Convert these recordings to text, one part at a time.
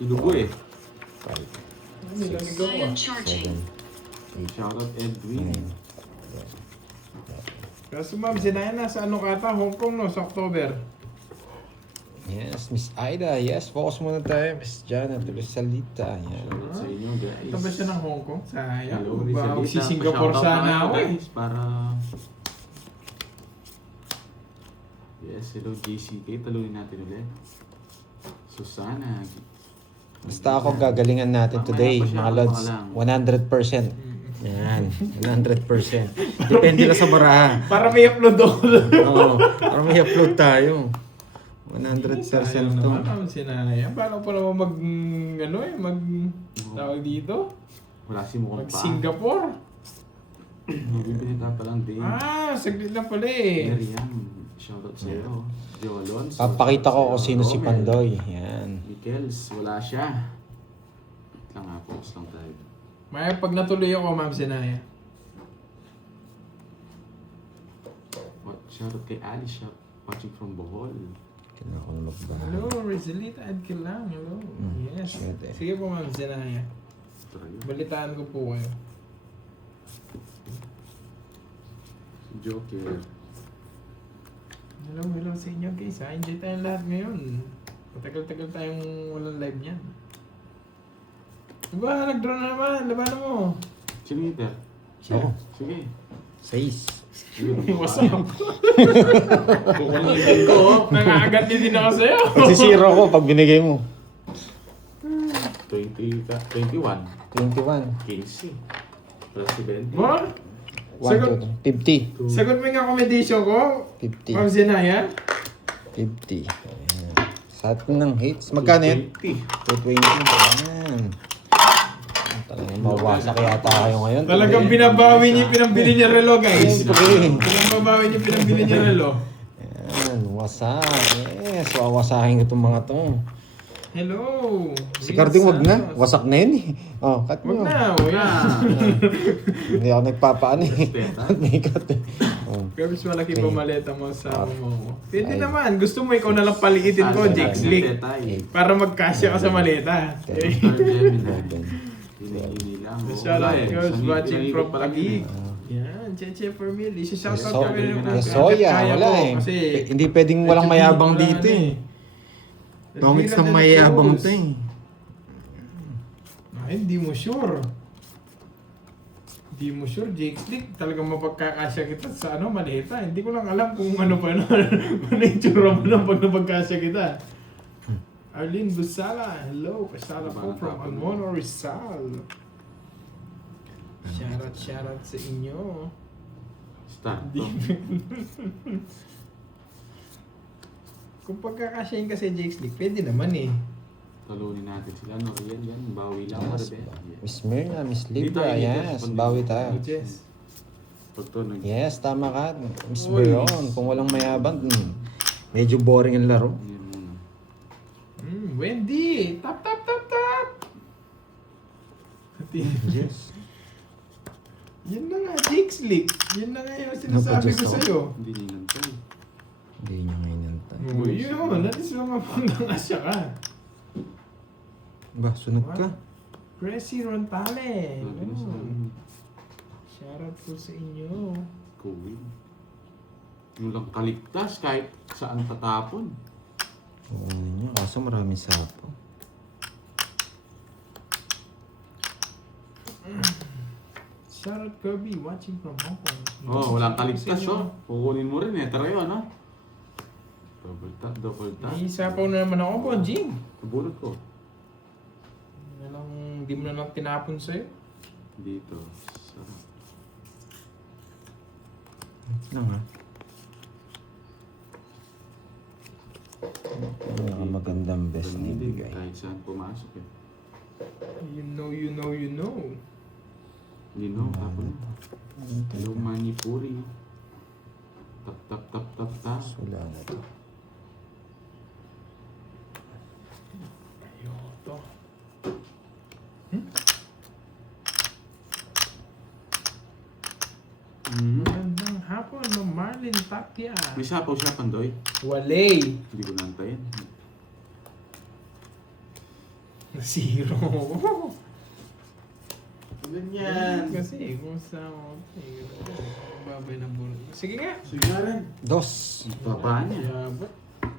Inubo eh. 5, Nilamig ako ah. 7, 8, Shoutout Edwin. 9. Kaso ma'am, sinaya na sa ano kata, Hong Kong no, sa October. Yes, Miss Aida. Yes, focus muna tayo. Miss Jana, tuloy salita. Yan. Shoutout sa inyo guys. Ito ba siya ng Hong Kong? Sayang. Hello, Ba, Rizalita. si Singapore Pa-shoutout sana na kayo, ako eh. guys, para... Yes, hello JCK. Talunin natin ulit. Susana. Basta ako gagalingan natin today, mga lods. 100%. Yan, 100%. Depende lang sa baraha. Para may upload ako. Oo, para may upload tayo. 100% Sayang to. naman ang sinaya. Paano pa naman mag, ano eh, mag, tawag dito? Wala si mukhang Mag pa. Singapore. Bibinita pa lang din. Saglit lang pala eh. Miriam. Shoutout sa iyo. Joe Alonso. Papakita ko kung sino si Romel. Pandoy. Yan. Michaels, wala siya. Wait lang nga, focus lang tayo. May pag natuloy ako, ma'am Sinaya. Shoutout kay Alicia, watching from Bohol. Kailangan ko na magbahay. Hello, Rizalita, add ka lang. Hello. Yes. Pwede. Sige po, ma'am Sinaya. Ito rin. Balitaan ko po kayo. Si Joker. Hello sa inyo guys. Enjoy tayong lahat ngayon. Matagal-tagal tayong walang live niyan. Diba, nag-draw na naman. Labanan mo. Sino hitter? Ako. Sige. 6. Wasak. Kukulitin ko. Nangaagad din ako sa'yo. Magsisiro ko pag binigay mo. 21. 21. 15. Plus 70. Mo? 1, 2, 50. Sagot mo yung accommodation ko. 50. Ma'am Zinaya. 50. Ayan. Sa atin ng hits. Magkano yan? 20. 220. Ayan. Talagang mawasak yata kayo ngayon. Talagang binabawi niyo yung pinambili niya relo guys. Siyempre. Binabawi niyo yung pinambili niya relo. Ayan. Wasak. Yes. Wawasakin ko itong mga to. Hello. Si Carding wag na. Wasak na yun eh. Oh, cut Wag mo. na. Wag na. Hindi ako nagpapaano eh. May cut eh. Oh. Pero mas malaki pa maleta mo sa mo. Pwede Ay. naman. Gusto mo ikaw na lang paliitin ko, Jake Slick. Para magkasya ka sa maleta. Okay. Shoutout girls watching from Taguig. Yan, Cheche for me. Shoutout So, kami. Soya, Kaya wala ko, eh. Kasi Hindi pwedeng walang mayabang wala dito na eh. Comics ng mayabang to eh. Ay, hindi mo sure. Hindi mo sure, Jake Slick. Talagang mapagkakasya kita sa ano, maleta. Hindi ko lang alam kung ano pa ano. Ano yung tsura mo lang pag napagkasya kita. Arlene Busala, hello. Kasala po from Almono, Rizal. Shoutout sa inyo. Start. Kung pagkakasyahin kasi Jake Slick, pwede naman eh. Talunin natin sila. No, yan. Bawi lang. Yes. Yes. Miss Myrna, Miss Dito, Libra, dito. yes. Bawi tayo. Yes. Pag to, Yes, tama ka. Miss Uy. Biron, kung walang mayabang, medyo boring ang laro. Yan muna. Wendy! Tap! Yes. Yun na nga, Jake Slick. Yun na nga yung sinasabi ko sa'yo. Hindi ninantay. Hindi nyo ngayon nantay. Yun, nalis mo mapanggang asya ka. Ba, sunod ka? Pressy Rontale. Sabi na sa amin. Shoutout po sa inyo. Kuwin. Yung lang kaligtas kahit saan tatapon. Oo ninyo, kaso maraming sapo. Shoutout Kirby, watching from Hong Kong. Oh, walang kaligtas oh. Kukunin mo rin eh. Tara yun, ha? Double tap. May isapaw na naman ako, Bonjing. Kabulot ko. Hindi mo na lang tinapon sa'yo. Dito. Sarap. Ito lang ha. Ang magandang best na Hindi, ibigay. kahit saan pumasok eh. You know. You know, tapon. Hello, Manipuri. Tap. Wala na to. Kyoto. Magandang hapon, Ma'am Marlene Tapia. May sapaw siya, Pandoy. Walay. Hindi ko nantayin. Zero. Ganyan. Kasi kung sa babay na bulo. Sige nga. Sige nga rin. Dos. Babaan niya. Yabat.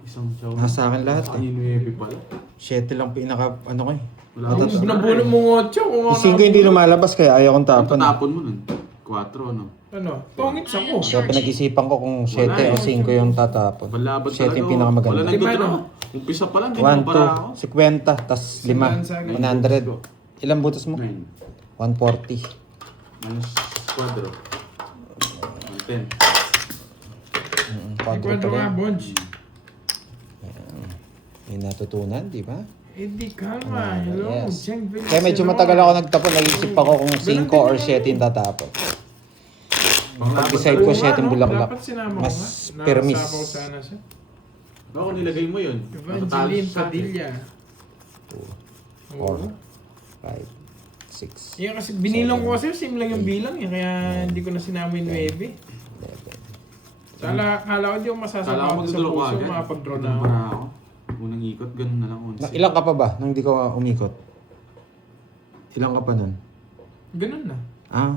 Isang chow. Nasa akin lahat eh. 9 pala. 7 lang pinaka, ano ko eh. Wala Kung akong nabulo mo 8, kung Yung 5 hindi lumalabas kaya ayaw kong tapon. Tapon mo nun. 4, no? Ano? Tongits ako. So pinag-isipan ko kung 7 o 5 yung tatapon. Balabad 7 yung Wala pinakamaganda. nagdodraw. Umpisa pa lang, di 1, mo para ako. 2, 50, tas 5, 100. Ilang butas mo? 9. 140. Minus 4. 10. Quadro Kwadro pa nga, rin. Bonj. May natutunan, di ba? Eh di kalma. Hello. Yes. Cheng Villa Kaya medyo Serona. matagal ako nagtapon. Nag-isip ako kung 5 or 7 yung tatapon. Pag-decide ko Oo nga, 7 bulaklak. Dapat sinama ko Mas nga. permis. Nakasapaw sana siya. Baka nilagay mo yun. Evangeline Padilla. 4, Oo. 5, 6, Yan kasi binilong ko kasi sim lang yung bilang eh. Kaya hindi ko na sinama yung 9. 11. Kala ko di ako Kala ko masasapaw sa magdodoro ka puso. agad. Makapag-draw na Ganun ako. pa na ako. Unang ikot, ganun na lang. Ilang ka pa ba nung di ko umikot? Ilang ka pa nun? Ganun na.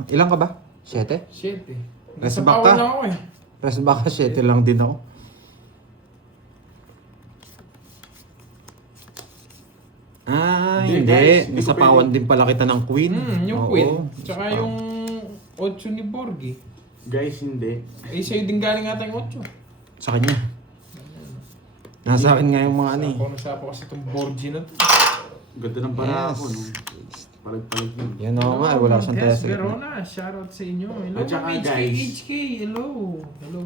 Ilang ka ba? 7? 7 eh. Nasa Nasapawan back ka? lang ako eh. Rest baka 7 lang din ako. Hindi, Hindi. guys. Hindi ko Nasapawan pwede. din pala kita ng queen. Yung Oo. queen. Tsaka yung 8 ni Borgi. Guys, hindi. Eh sa'yo din galing ata yung 8. Sa kanya. Nasa akin nga yung mga ano eh. Nasapaw kasi itong Borgi na to. Ganda ng para ako, no? Yes. Palag-palag yun. Yan ako nga. Wala siyang Des taya sa gitna. Verona, shoutout sa inyo. Hello, At saka, Ma'am HK, guys. HK, hello. Hello.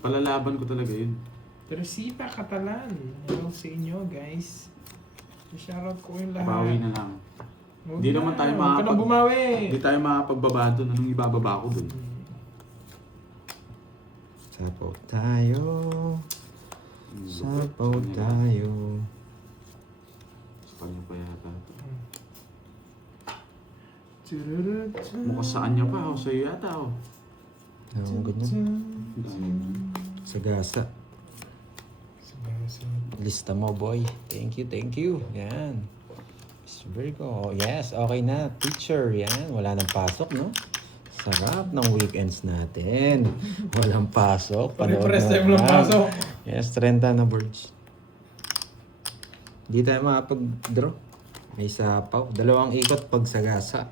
Palalaban ko talaga yun. Teresipa Catalan, hello sa inyo, guys. Shoutout ko yung lahat. Bawi na lang. Huwag Hindi na, naman tayo huwag ka na makapag- bumawi. Hindi tayo makapagbaba doon. Anong ibababa ko doon? Sapaw tayo. Sapaw tayo. Sa kanya pa yata. Tururut. Mukhang sa kanya pa. O sa'yo yata. O. Ang ganyan. Sagasa. Lista mo, boy. Thank you. Yan. Miss Virgo. Oh, yes, okay na. Teacher, yan. Wala nang pasok, no? Sarap ng weekends natin. Walang pasok. Pare-pares tayo naman. walang pasok. Yes, 30 na birds. Hindi tayo makapag-draw. May sapaw. 2 ikot pag sagasa.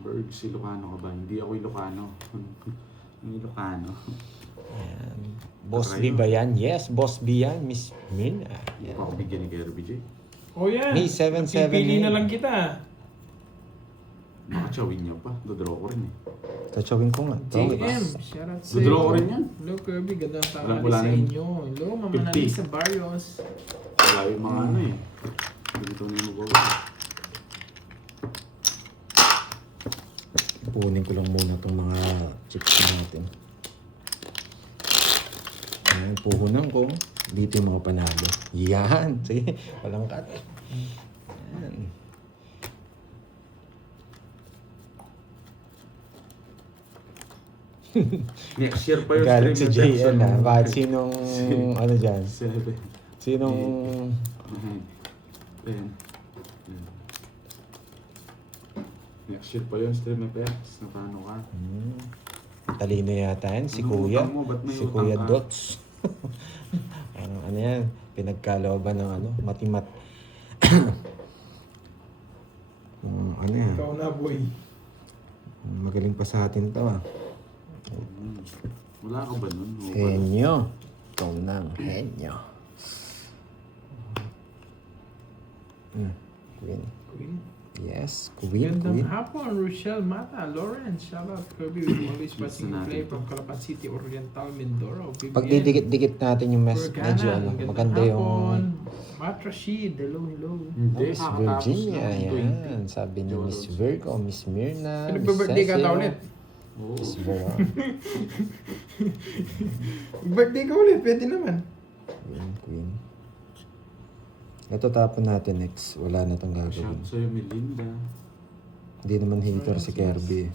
Berg, si Ilocano ka ba? Hindi ako Ilocano. Yung Ilocano. Yan. Boss B ba yan? Yes, Boss B yan. Miss Min. Hindi pa ako bigyan ni Kirby J. Oh yan. May 7-7 Pipili na eh. lang kita. Nakachawin niya pa. Dodraw ko rin eh. Tatawin ko nga. JM, shoutout sa Dodraw ko rin yan. Hello Kirby, gandang tanghali Wala sa na yun. inyo. Hello, Mama 50. Nalisa Barrios. Wala yung mga ano eh. Ganito na yung magawa. Punin ko lang muna itong mga chips natin. Ayan, puhunan ko. Dito yung mga panalo. Yan. Sige, walang cut. Yan. Next year pa yung Galit si stream JL na ha. Bakit sinong, ano dyan? 7. Sinong, Ayan. Next year pa yung stream effects. Na paano ka? talino yata yan. Si Anong Kuya. utang mo? Ba't may Si utang Kuya ka? Dots. Ano yan? Pinagkalooban ng ano, matimat. Ano yan? Ikaw na boy. Magaling pa sa atin to ah. Wala ka ba nun? Oo pala. Henyo. Ikaw nang henyo. Queen. Queen. Yes, Queen, Gandang Queen. hapon, Rochelle Mata, Lawrence, shoutout Kirby, we always watching you natin play to. from Calapan City, Oriental, Mindoro. Pag didikit-dikit natin yung medyo ano, maganda yung Matt Rashid, hello. Hindi, Miss kakatapos Virginia, lang, yan. Sabi ni Miss Virgo, Miss Mirna, Miss Nagbe-birthday ka Cecil, ata ulit. Oo. Miss Virgo. Birthday ka ulit, pwede naman. Queen. Ito tapon natin next. Wala na itong Shout gagawin. sa'yo, Melinda. Hindi naman hater si Kirby.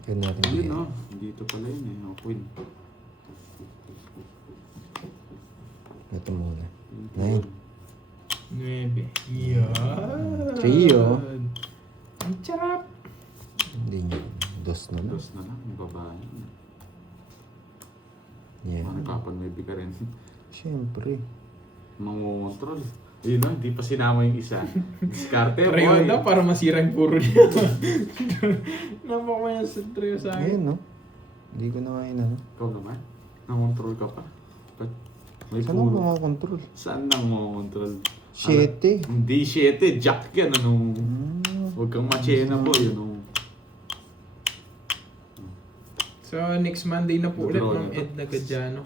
Kaya natin Ayun bigyan. no, dito pala yun eh. Oh, Queen. Ito muna. 9. 9. Yan. Trio. Ang charap. Hindi nyo. Dos na lang. Dos na lang, yung babae. Yan. Ano kapag-maybe ka rin. Siyempre. Mangongontrol. Yun na, hindi pa sinama yung isa. Diskarte, Trio boy. na para masira yung puro niya. Napaka sa trio sa akin. Ayun, no? Hindi ko na kain, ano? Ikaw naman, nangontrol ka pa. Ba't may Saan ako puro? makakontrol? Saan nangongontrol? 7. Hindi 7, jack yan. Ano? Huwag kang machena, boy. Ano? So, next Monday na po ulit Draw ng na to. Ed Nagadiano.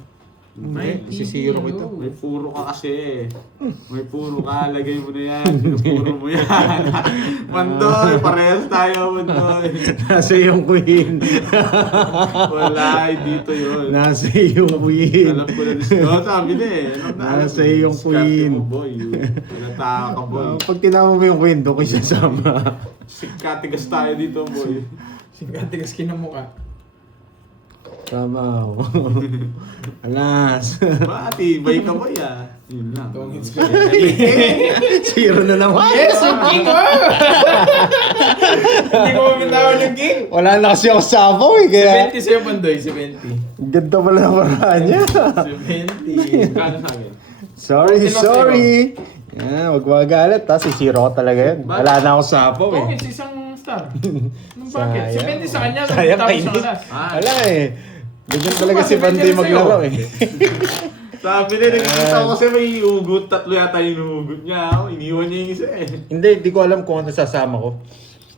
Hindi, sisiro ko ito. May puro ka kasi. May puro ka, lagay mo na yan. Pinupuro mo yan. Mandoy, parehas tayo, Mandoy. Nasa iyong queen. Wala, dito yun. Nasa iyong queen. Alam ko na disco. Sabi na eh. Nasa iyong queen. Diskarte mo, boy. Pinataka ka, boy. Pag tinama mo yung queen, doon ko isasama. Sikatigas tayo dito, boy. Sigatigas kinamukha. Tama ako. Alas. Matibay ka, boy, ah. Yun lang. Tongits ko. Zero na naman. Yes, yung king, oh! Hindi ko mabitawan yung king. Wala na kasi ako sabaw eh. Kaya 70 sa'yo, Pandoy. 70. ganda pala ng paraan niya. 70. Kano sa akin? Sorry, Okay lang sorry. Yan, wag magalit ha. Sisiro ko talaga yun. Wala na ako sabaw eh. Tongits, isang star. Anong bakit? Sayang. 70 sa kanya, Sayang tapos kainis. sa alas. Wala eh. Ganyan talaga si Bandoy maglaro eh. Sabi na, nakikita ko kasi may hugot. Tatlo yata yung hugot niya. Iniwan niya yung isa eh. Hindi ko alam kung ano sasama ko.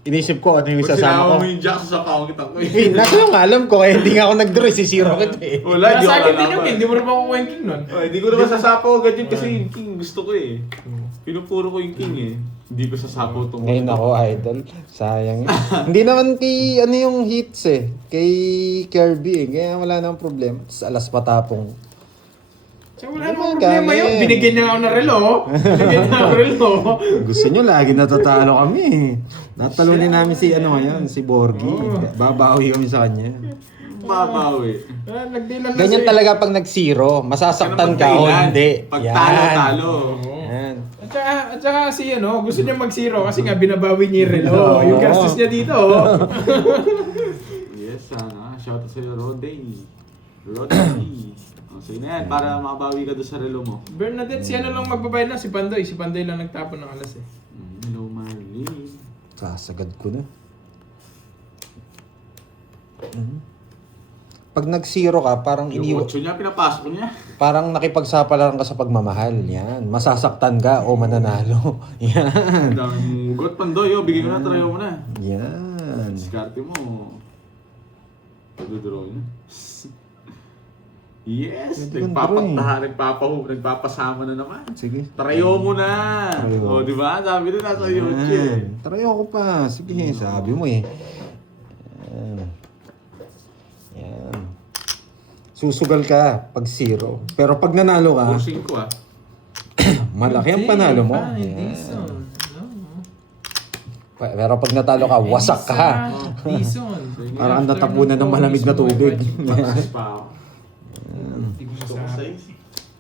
Inisip ko ano yung Pag sasama sinama ko. mo yung jack sa pangit ako Eh, eh. nasa yung alam ko kaya hindi nga ako nag-draw. Sisiro kita eh. Wala, Kaya di sa ko akin din yung lalaban. king. Hindi mo rin makukuha yung king nun. Oh, hindi ko naman sasapaw agad yun kasi yung king gusto ko eh. Pinupuro ko yung king eh. Hindi ko sasapaw itong Ngayon ako idol. Sayang eh. Hindi naman kay ano yung hits eh. Kay Kirby eh. Kaya wala nang problema. Tapos alas patapong. So wala Ano namang ba, problema gamit? yun. Binigyan niya ako ng relo. Binigyan niya ako ng relo. Gusto nyo lagi natatalo kami eh. Natalunin namin si ano ngayon, si Borgie. Babawi kami sa kanya. babawi. Nagdilan na Ganyan siya. talaga pag nag-zero. Masasaktan ka o hindi. Pag Yan. talo-talo. Yan. At saka si ano, gusto niya mag-zero kasi nga binabawi niya yung relo. Yung gastos niya dito. Oh. Yes, sana. Shout out sa'yo, Rodney. Rodney. O, sige na yan, para makabawi ka doon sa relo mo. Bernadette, si ano lang magbabayad na? Si Pandoy. Si Pandoy lang nagtapon ng alas eh. Hello, Marlene. Sasagad ko na. Pag nag-zero ka, parang Yung 8 niya, pinapasok niya. parang nakipagsapalaran ka sa pagmamahal. Yan. Masasaktan ka o mananalo. Yan. Ang daming hugot, Pandoy. Oh, bigay ko na, try mo na. Yan. Diskarte mo. Pag-draw niya. Yes! Pwede kang Nagpapantahan, nagpapasama na naman. Sige. Trayo mo na! Trayo. O, di ba? Sabi na nasa YouTube eh. Yan. Try ako pa. Sige, sabi mo eh. Yan. Yan. Susugal ka pag zero. Pero pag nanalo ka, 4-5 ah. malaki ang panalo mo. Hindi Yan. so. Pero pag natalo ka, wasak ka. Dison. Parang natapunan ng malamig na tubig. Mataas pa ako. Gusto ko 6.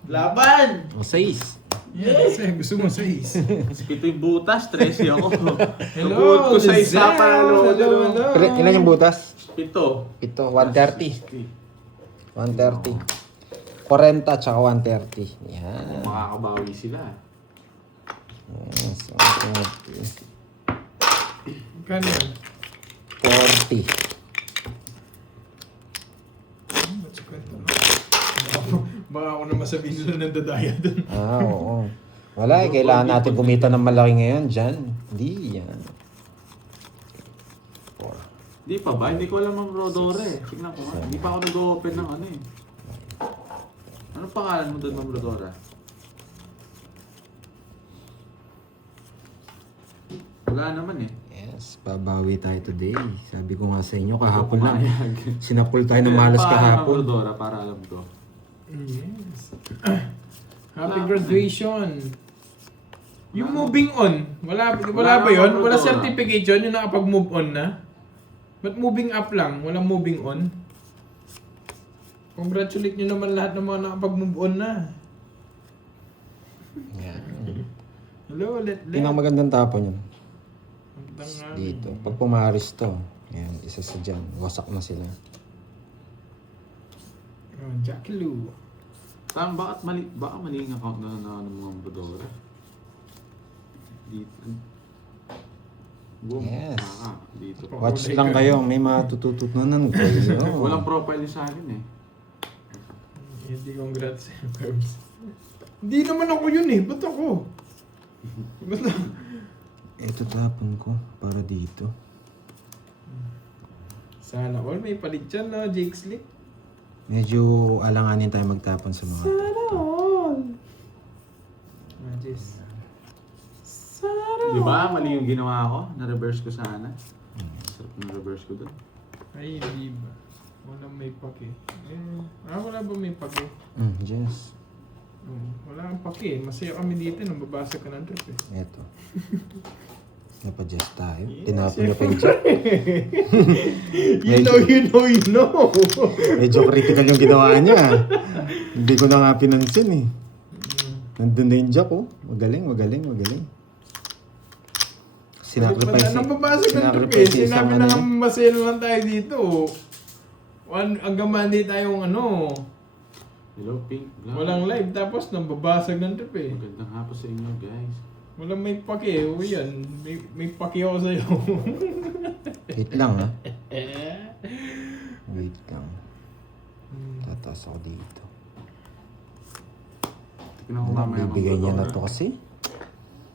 Laban! O, 6. Yes, gusto mo 6. Pito yung butas, 13 ako. Hello, Good ko sa isa Lizelle. palo. Hello. Ilan yung butas? Pito. Ito, 130. 130. 40 tsaka 130. Yan. Makakabawi sila. Yes, 130. Kano yan? 40. What's your kwento? Baka ako naman sabihin nila ng dadaya dun. Ah, oo. Wala eh, kailangan natin kumita ng malaki ngayon dyan. Hindi yan. 4. Hindi pa ba? Hindi ko alam ang Rodore. Tingnan ko nga. Hindi pa ako nag-open ng ano eh. Anong pangalan mo doon, Ma'am Rodora? Wala naman eh. Yes, babawi tayo today. Sabi ko nga sa inyo, kahapon lang. Pumayag. Sinapul tayo ng malas Ma'am kahapon. Rodora, para alam ko. Yes. Happy graduation. Yung moving on, wala ba yun? Wala certificate yun, yung nakapag-move on na? Ba't moving up lang? Walang moving on? Congratulate nyo naman lahat ng mga nakapag-move on na. Yan. Hello, let. Pinakamagandang tapon yun. Magandang nga. Dito. Pag pumaris to, yan, isa sa dyan. Wasak na sila. Oh, Jackie Lou. Baka mali yung account na ng mga Ambadora. Dito. Boom. Yes. Dito. Watch lang kayo, may matututunan kayo. Walang profile yung sa akin eh. Hindi congrats. Hindi naman ako yun eh. Ba't ako? Basta. Ito tapon ko para dito. Sana all may palit dyan na Jake Slick. Medyo alanganin tayo magtapon sa mga. Sana all. Majis. Sana Di ba? Mali yung ginawa ko. Na-reverse ko sana. Sarap na reverse ko dun. Ay, di ba? Walang may pake. Wala ba may pake? Yes. Wala kang pake. Masaya kami dito nang babasa ka ng trip eh. Eto. Napa-just tayo. Yes, Tinapon niya pa yung jack. You know. Medyo critical yung ginawa niya. Hindi ko na nga pinansin eh. Nandun na yung jack oh. Magaling. Sinacrifice. Nababasa ka ng trip eh. Sinabi na nga masaya lang tayo dito. Hanggang Monday tayong ano. Hello, Pink. Walang live tapos nambabasag ng trip eh. Magandang hapon sa inyo, guys. Walang may pake. O yan. May pake ako sa'yo. Wait lang ha. Wait lang. Tataas ako dito. Tignan ko mamaya mga Bibigay niya na Ambadora. to kasi.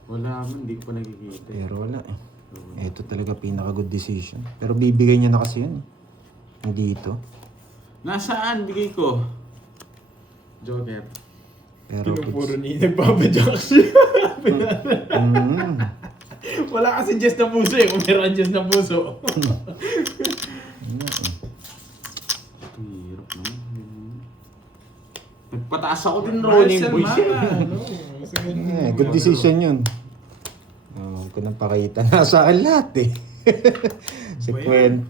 Wala man, hindi ko pa nakikita. Pero wala eh. Ito talaga pinaka good decision. Pero bibigay niya na kasi yun. Dito. Nasaan? Bigay ko. Joker. Pero Pinupuro niya. Nagpapadyak siya. Wala kasi Diyos na puso eh. Kung meron Diyos na puso. Ang hirap naman. Nagpataas ako din rolling boys. good decision yun. Oh, huwag ko nang pakita. Nasa akin lahat eh. 50, 20.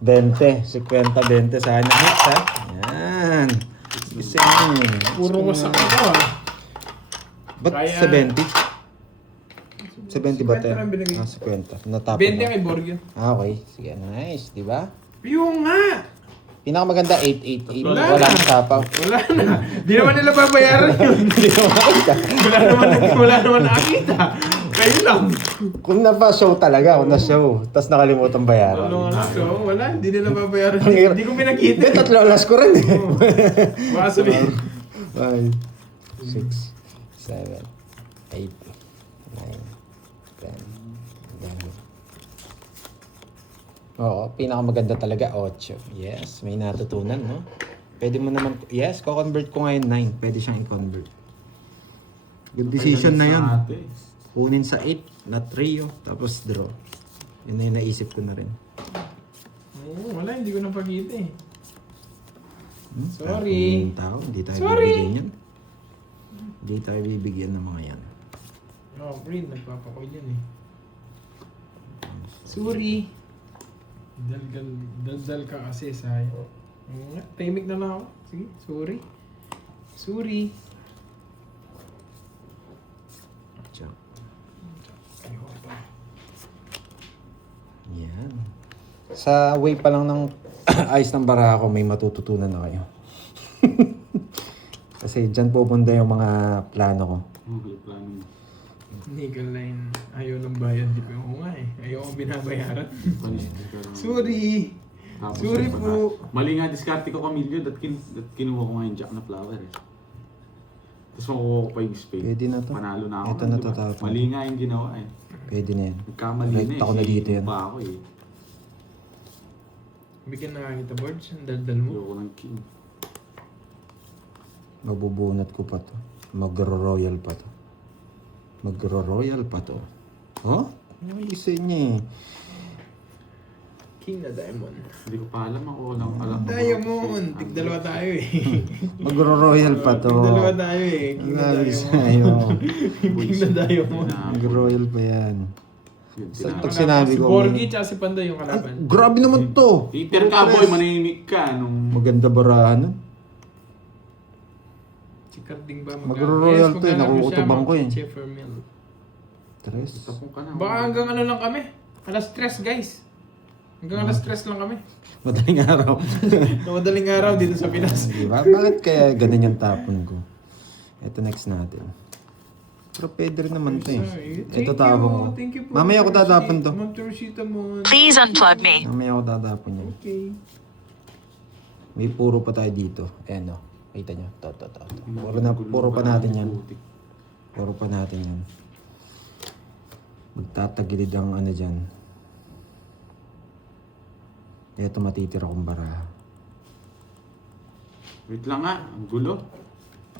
50, 20 sana hits ha. Yan. Kasi Puro wasak ako ah. ba't Kaya- 70? 70 ba 50 tayo? lang binigay. 50. Natapon 20 na. kay Borgio. Okay. Sige, nice. Di ba? Yung nga! Pinakamaganda 888. Wala Wala na. nang sapaw. Wala na. Di naman nila babayaran yun. wala naman nakakita. Kayo lang. Kung na-show talaga, kung na-show. Tapos nakalimutan bayaran. Ano nga so, wala. Hindi nila babayaran. Ang hirap. Hindi ko pinakita. Hindi, tatlo alas ko rin eh. Baka sabihin. 5, 6, 7, 8, 9, 10, 11. Oo, pinakamaganda talaga 8. Yes, may natutunan, no? Pwede mo naman, yes, ko-convert ko ngayon 9. Pwede siyang i-convert. Good decision na yun. Sa ate. Kunin sa 8 na trio, tapos draw. Yun na yung naisip ko na rin. Oo, wala. Hindi ko napakita eh. Sorry. Tapos yung tao, hindi tayo Sorry. bibigyan yan. Hindi tayo bibigyan ng mga yan. Oh, Green. Nagpapakoy yan eh. Sorry. Daldal ka kasi sayang. Tahimik na lang ako. Sige, sorry. Sorry. Check. Ayoko pa. Yan. Sa way pa lang ng ayos ng baraha ko, may matututunan na kayo. Kasi dyan pupunta yung mga plano ko. Okay, plano mo. Nickel line. Ayaw ng bayad. Di pa yung nga eh. Ayaw akong binabayaran. Panis ka lang. Sorry. Tapos Sorry yung po. Mali nga diskarte ko, Camillo, that kinuha ko nga yung jack na flower eh. Tapos makukuha ko pa yung spade. Pwede na to. Panalo na ako. Ito nun, na diba? tatapon. Mali nga yung ginawa eh. Pwede na yan. Nagkamali Right, na eh. ako na dito yan. Pa ako eh. Bigyan na kita boards. Ang daldal mo. Ayoko ng king. Mabubunot ko pa to. Magro-royal pa to. Magro-royal pa to. Oh? Ano isa niya eh. King na diamond. Hindi ko pa alam ako. Alam ko. Diamond. Tigdalawa tayo eh. Magro-royal pa to. Tigdalawa tayo eh. King na Grabe diamond. sa'yo. King na diamond. Mag-royal pa yan. Yun, Sa- tinapon. Pag sinabi Si ko, Borgi tsaka si Panday yung Ah, kalaban. grabe naman to. Peter ka boy, manahimik ka. Nung Maganda barahan nun. Si Carding ba Magro-royal to eh, maglalaro siya, nakukutuban ko eh. Chef Vermel. Tres. Tapong ka na. Baka hanggang ano lang kami. Alas 3 guys. Hanggang alas 3 lang kami. Madaling araw. Na madaling araw dito sa Pinas. Diba? Bakit kaya ganun yung tapon ko? Ito next natin. Pero pwede rin naman to eh. Ito tapon ko. Thank you po. Mamaya ako tatapon to. Ma'am Teresita mo. Please unplug me. Mamaya ako tatapon yan. Okay. May puro pa tayo dito. Ayan o. Kita nyo. To. Puro pa natin yan. Puro pa natin yan. Magtatagilid ang ano dyan. Ito matitira kong baraha. Wait lang nga, ang gulo.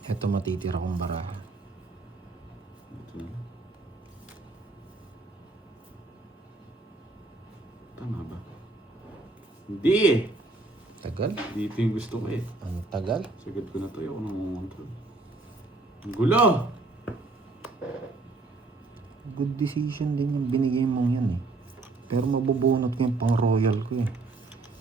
Ito matitira kong baraha. Ito na. Tama ba? Hindi eh. Tagal? Dito yung gusto ko eh. Ang tagal? Sagad ko na to, ayoko nang control. Ang gulo! Good decision din yung binigay mong yan eh. Pero mabubunot ko yung pang royal ko eh.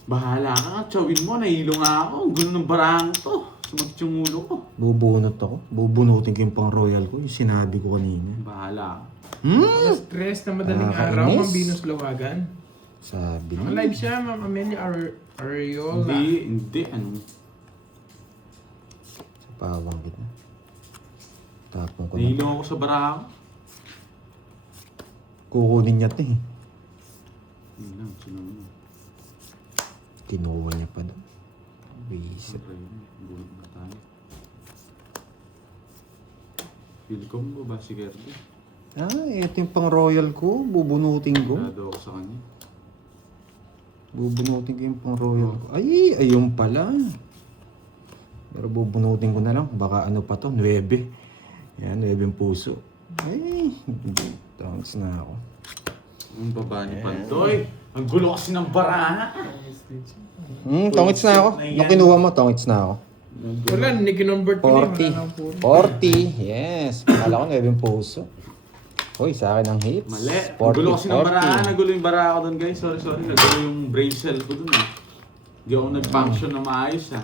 Bahala ka, tsawin mo, nahilo nga ako. Ang gulo ng barang to. Sumakit yung ulo ko. Bubunot ako. Bubunutin ko yung pang royal ko. Yung sinabi ko kanina. Bahala ka. Alas 3 na madaling araw, Nakakainis. Ma'am Venus Lawagan. Sabi Ang niya. live siya, Ma'am Amelia Ariola. Hindi, ano. Sa pawang kita. Tapong ko na. Nahilo ako sa baraha ko. Kukunin niya to eh. Yun lang, sinunod mo. Kinuha niya pa doon. Wisit. Siyempre yun, gulo na tayo. Welcome mo ba si Gertie? Ito yung pang royal ko. Bubunutin ko. Nado ako sa kanya. Bubunutin ko yung pang royal ko. Ay, ayun pala. Pero bubunutin ko na lang. Baka ano pa to, 9. Yan, 9 yung puso. Ay, thanks na ako. Ang baba ni Pantoy. Ang gulo kasi ng baraha. Tongits na ako. Nung kinuha mo, tongits na ako. Wala, nikinumbert ko na yun. 40. 40. Yes. Akala ko 9 yung puso. Uy, sa akin ang hits. Mali. Ang gulo kasi ng baraha. 40. Nagulo yung baraha ko doon guys. Sorry. Nagulo yung brain cell ko doon eh. Hindi ako nag-function na maayos ah.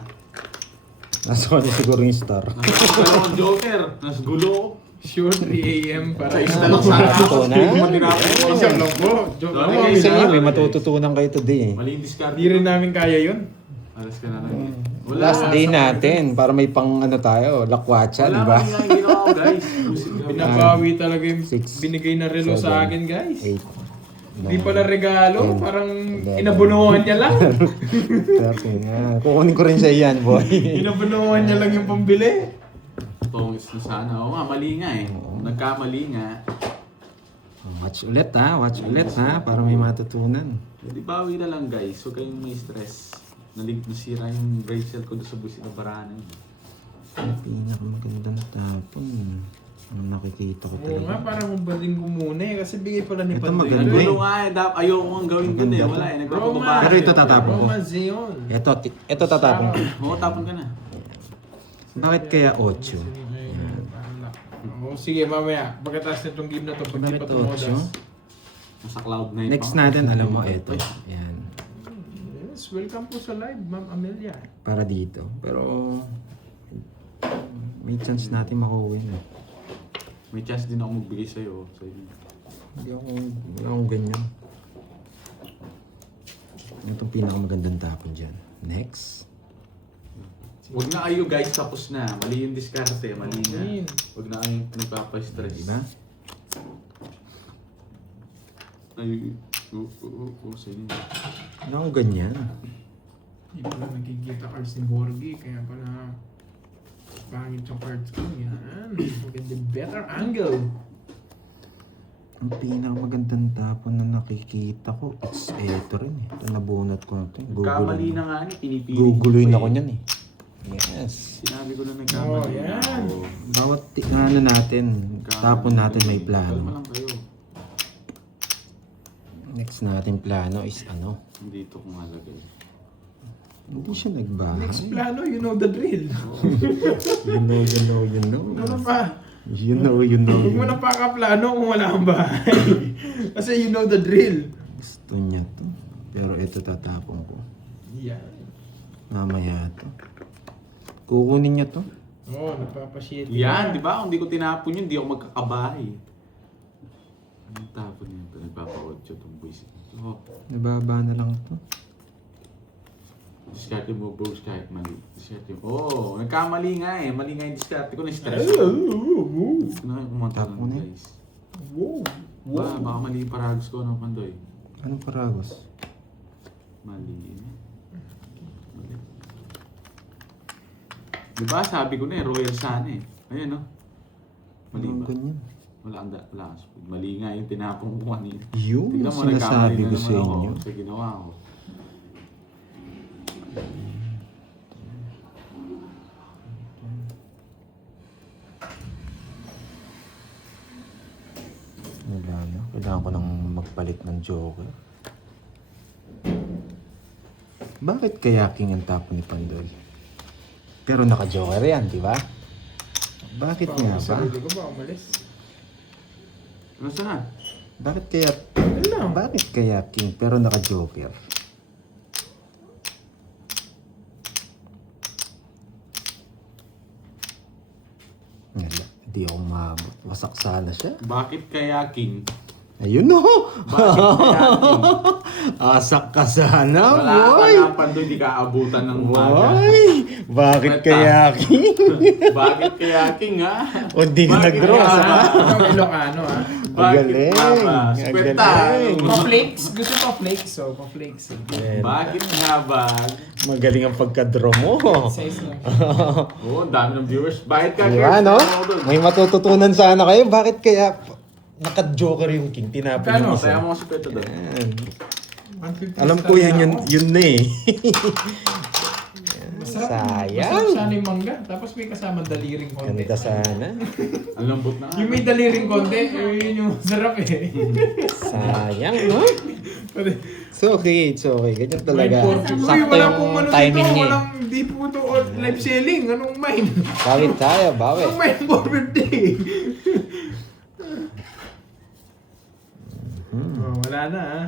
Nasa kanya siguro yung star. Nasa ako Joker. Nas gulo ko. Sure, 3 a.m. para Sa isa lang sana ako. Matutunan. Hindi ko matirapo. Isang lang po. Joke Sorry, lang. guys. Isa niyo, may matututunan kayo today eh. Mali yung discard. Di rin namin kaya yun. Alas ka na lang. Last day natin para may pang ano tayo, lakwatsa, di ba? Wala kami ginawa guys. Binabawi talaga yung Six, binigay na relo sa akin, guys. 8, Hindi pala regalo, 10, parang 11. inabunuhan niya lang. 13. Kukunin ko rin sa iyan, boy. Inabunuhan niya lang yung pambili. Tongis na sana. Oo nga, mali nga eh. Nagkamali nga. Watch ulit ha, para may matutunan. Di bawi na lang guys. Huwag kayong may stress. Nasira yung brain cell ko doon sa busi na barahan. Ang pinakamagandang tapon. Ang nakikita ko Oo nga, talaga. parang umbaling ko muna eh, kasi bigay pala ni Ito Pandoy. maganda Ang eh. gulo nga eh. Ayoko nga gawin ko eh. Wala eh. Nagpapababa. Pero ito tatapon ko. Roma Zion. Ito tatapon ko. Oo, tapon ka na. Bakit kaya 8? Oo, sige, mamaya. Pagkatapos nitong game na to, pag di pa Bakit tumodas. 8? Nasa cloud 9 Next natin, alam mo, ito. Yan. Yes, welcome po sa live, Ma'am Amelia. Para dito. Pero may chance natin makuwin eh. May chance din ako magbigay sa'yo. Hindi akong ganyan. Itong pinakamagandang tapon dyan. Next. Huwag na kayo guys, tapos na. Mali yung diskarte, mali na. Amen. Huwag na kayong nagpapa-stress. Diba? Ay, sa inyo. Ano akong ganyan? Hindi pala nakikita cards ni Borgie, kaya pala pangit yung cards ko. Yan. Maganda better angle. Ang pinakamagandang tapon na nakikita ko, it's eto rin eh. Ito nabunot ko na ito. Kamali na nga ni, pinipilit. Guguloyin ko ako eh. niyan eh. Yes. Sinabi ko na nagkamali. Oh, yan. ako. Bawat ano natin, tapon natin may Kalma plano. lang kayo. Next natin plano is ano? Dito kung halagay. Hindi siya nagbahay. Next plano, you know the drill. You know. Ano pa? You know. Huwag mo na pakaplano kung wala kang bahay. Kasi you know the drill. Gusto niya to. Pero ito tatapon ko. Yan. Mamaya to. Kukunin niya to. Oo, nagpapashit. Yan, di ba? Kung di ko tinapon yun, di ako magkakabahay. Anong tapon yun? Ito, nagpapa-audio itong voice. Oh, Nababa na lang to. diskarte mo, bros, kahit mali. Diskarte mo. Oo, nagkamali nga eh. Mali nga yung diskarte ko. Na-stress Ay, ko. wow. Gusto na yung kumonta Tapon lang, eh. guys. Wow. Ba, baka mali yung paragos ko, no, Pandoy? Anong paragos? Mali. Mali. Diba, sabi ko na eh, Royal Sun eh. Ayun, no? Mali Anong ba? ganyan? Wala. Mali nga yung tinapong ko kanina. Yung Tignan mo, sinasabi nagkamali na ko sa naman ako inyo. sa ginawa ko. Wala na. Kailangan ko nang magpalit ng joker. Bakit kaya king ang tapo ni Pandoy? Pero naka-joker yan, di ba? Bakit nga ba? Sarili ko ba umalis? Ano saan? Bakit kaya... Ano lang? Bakit kaya king pero naka-joker? Wala. Hindi ako maabot. Wasak sana siya. Bakit kaya King? Ayun no! Bakit kaya King? Asak ka sana, Wala ka boy! na Pandoy, di ka abutan ng umaga. Boy! Bakit kaya king? Bakit kaya King ha? O di ka Bakit nag-gross, kaya ha? Ang Ilocano ah. Bakit Galing. nga ba? Ang Skwenta. galing. Pa-flakes? Gusto pa-flakes? So, pa-flakes. Bakit nga ba? Magaling ang pagka-draw mo. Size lang. Oo, dami ng viewers. Bakit ka Diba, no? Ako doon. May matututunan sana kayo. Bakit kaya naka-joker yung king? Tinapon Kano? yung Kaya isa. mo si Peto doon. Yan. 150 Alam ko star yan, na yun, ako. yun na eh. Masarap. Sayang. Masarap sana yung mangga. Tapos may kasamang daliring konti. Ganda sana. Ang lambot na nga. Yung may daliring konti, yun yung masarap eh. Sayang, no? Pwede. It's okay, it's okay. Ganyan talaga. Uy, Sakto wala yung pong ano timing dito, niya eh. walang, di po ito live selling. Anong mine? Bakit tayo, bawi? Anong mine for birthday? Oh, wala na ah.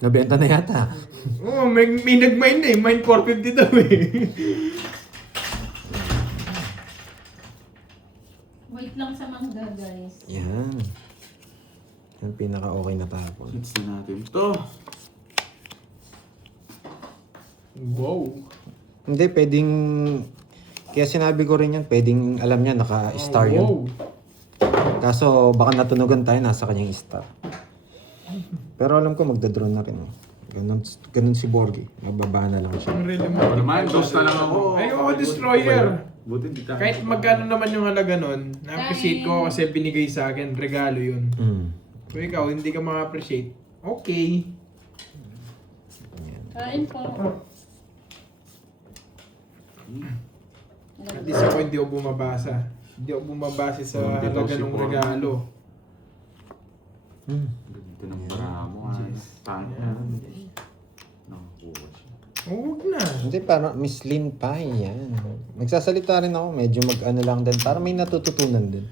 Nabenta na yata. Oh, may nag-mine na eh. Mine 450 daw eh. Wait lang sa mangga, guys. Yan. Yan pinaka-okay na tapon. Hits na natin to. Wow. Hindi, pwedeng... Kaya sinabi ko rin yan, pwedeng alam niya, naka-star yun. Wow. Kaso baka natunugan tayo, nasa kanyang star. Pero alam ko magda-draw na rin. Ganun si Borgie. Mababa na lang siya. Ang really Ako naman, dos na lang ako. Ay, destroyer. Buti di tayo. Kahit magkano naman yung halaga nun, na-appreciate ko kasi binigay sa akin, regalo yun. Kung ikaw, hindi ka ma-appreciate, okay. Kain po. At least ako hindi ako bumabasa. Hindi ako bumabase sa halaga ng regalo. Ganda ng para mo. Tanya. Nakakuha siya. Oh, huwag na. Hindi, parang Miss Lynn pa, yan. Nagsasalita rin ako, medyo mag-ano lang din. Para may natututunan din.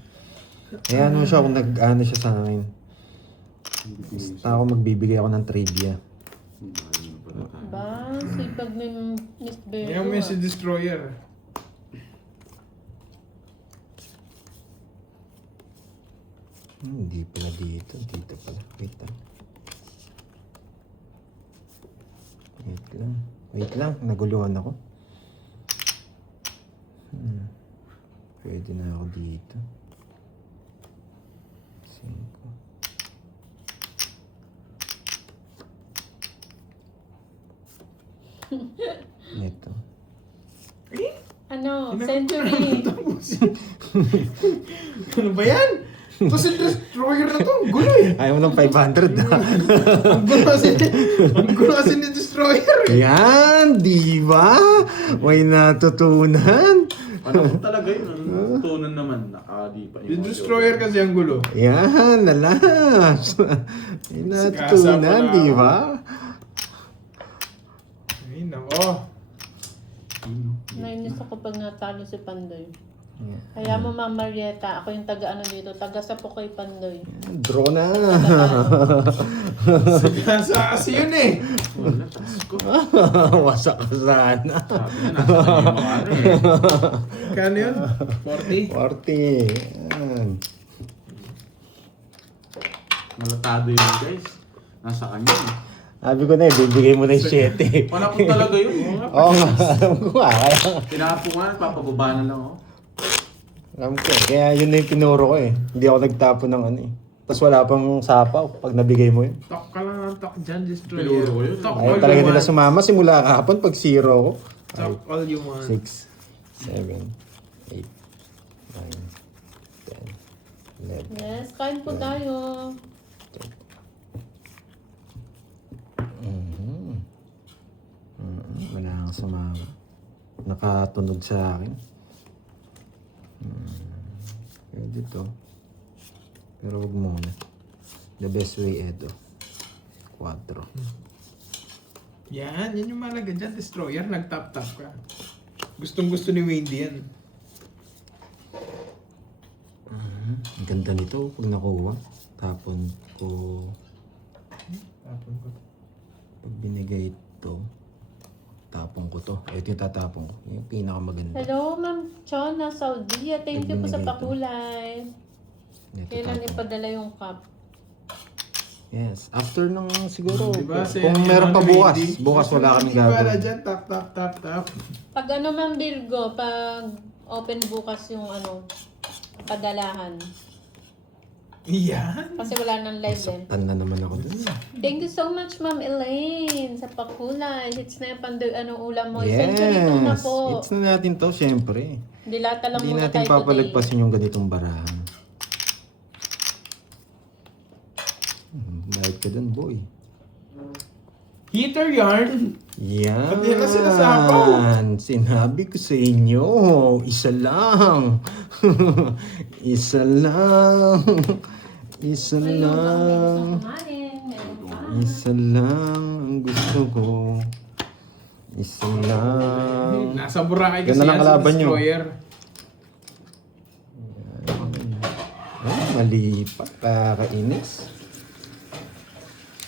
Kaya ano siya, kung nag-ano siya sa akin. Basta ako magbibigay ako ng trivia. Ba, sipag ni Miss Bero. Yan mo yung si Destroyer. Hindi pala dito. Dito pala. Wait lang. Wait lang. Wait lang. Naguluhan ako. Pwede na ako dito. 5. Ito. Ano, century. Ano ba yan? Ito si Destroyer na to. Ang gulo eh. Ayaw mo ng 500 na. Ang gulo kasi ni Destroyer eh. Yan, di ba? May natutunan. Ano ko talaga yun? Ang tunan naman. Nakadi pa Si Destroyer kasi ang gulo. Yan, nalas. May natutunan, di ba? Ay, nako. Nainis ako pag natalo si Pandoy. Kaya mo, Ma'am Marieta, ako yung taga-ano dito, taga sa Pukoy Pandoy. Draw na. Sa kasi yun eh. Wala, taas ko. Wasak ka sana. Sabi na, nasa kanya yung mga ano eh. Kano yun? 40? 40. Yan. Malatado yun guys. Nasa kanya eh. Sabi ko na bibigay mo na yung 7. Wala ko talaga yun. Oo nga, alam ko nga. Tinapo nga, papababa na lang oh. Alam ko eh. Kaya yun na yung tinuro ko eh. Hindi ako nagtapo ng ano eh. Tapos wala pang sapaw pag nabigay mo yun. Talk ka lang ng talk dyan, destroyer. Pinuro ko yun. Talk Ayaw all talaga you nila want. sumama simula kahapon pag 0 ko. Talk all you want. 6, 7, 8, 9, 10, 11. Yes, kain po tayo. Wala kang sumama. Nakatunog sa akin. Pwede to. Pero huwag muna. The best way ito. 4. Yan yung malaga dyan, destroyer. Nag-tap-tap ka. Gustong gusto ni Wendy yan. Ang ganda nito pag nakuha. Tapon ko. Tapon ko. Pag binigay ito, tapon ko to. Ito yung tatapon ko. Yung pinakamaganda. Hello, Ma'am Chona, Saudi. Thank you po sa pakulay. Ito Kailan tapon. ipadala yung cup? Yes. After nung siguro, Diba, kung meron pa bukas. Bukas wala kaming Wala gagawin. dyan, tap, tap, tap, tap. Pag ano, Ma'am Virgo, pag open bukas yung ano, padalahan. Yan. Kasi wala nang live din. Saktan na naman ako dun. Thank you so much, Ma'am Elaine, sa pakulay. Hits na yung Pandoy, anong ulam mo? Essentially, ito na Yes. po. It's na natin to, syempre. Dilata lang Hindi muna natin tayo today. papalagpasin yung ganitong barahan. Dahil ka dun, boy. Heater yarn. Yan. Pati na sinasapaw. Sinabi ko sa inyo, isa lang. Isa lang. Isa Ayun, ang lang. gusto kumain. Meron pa. Isa lang ang gusto ko. Isa lang. Nasa Boracay kasi Ganda ng yan sa kalaban nyo. destroyer. Oh, mali pa. Kakainis.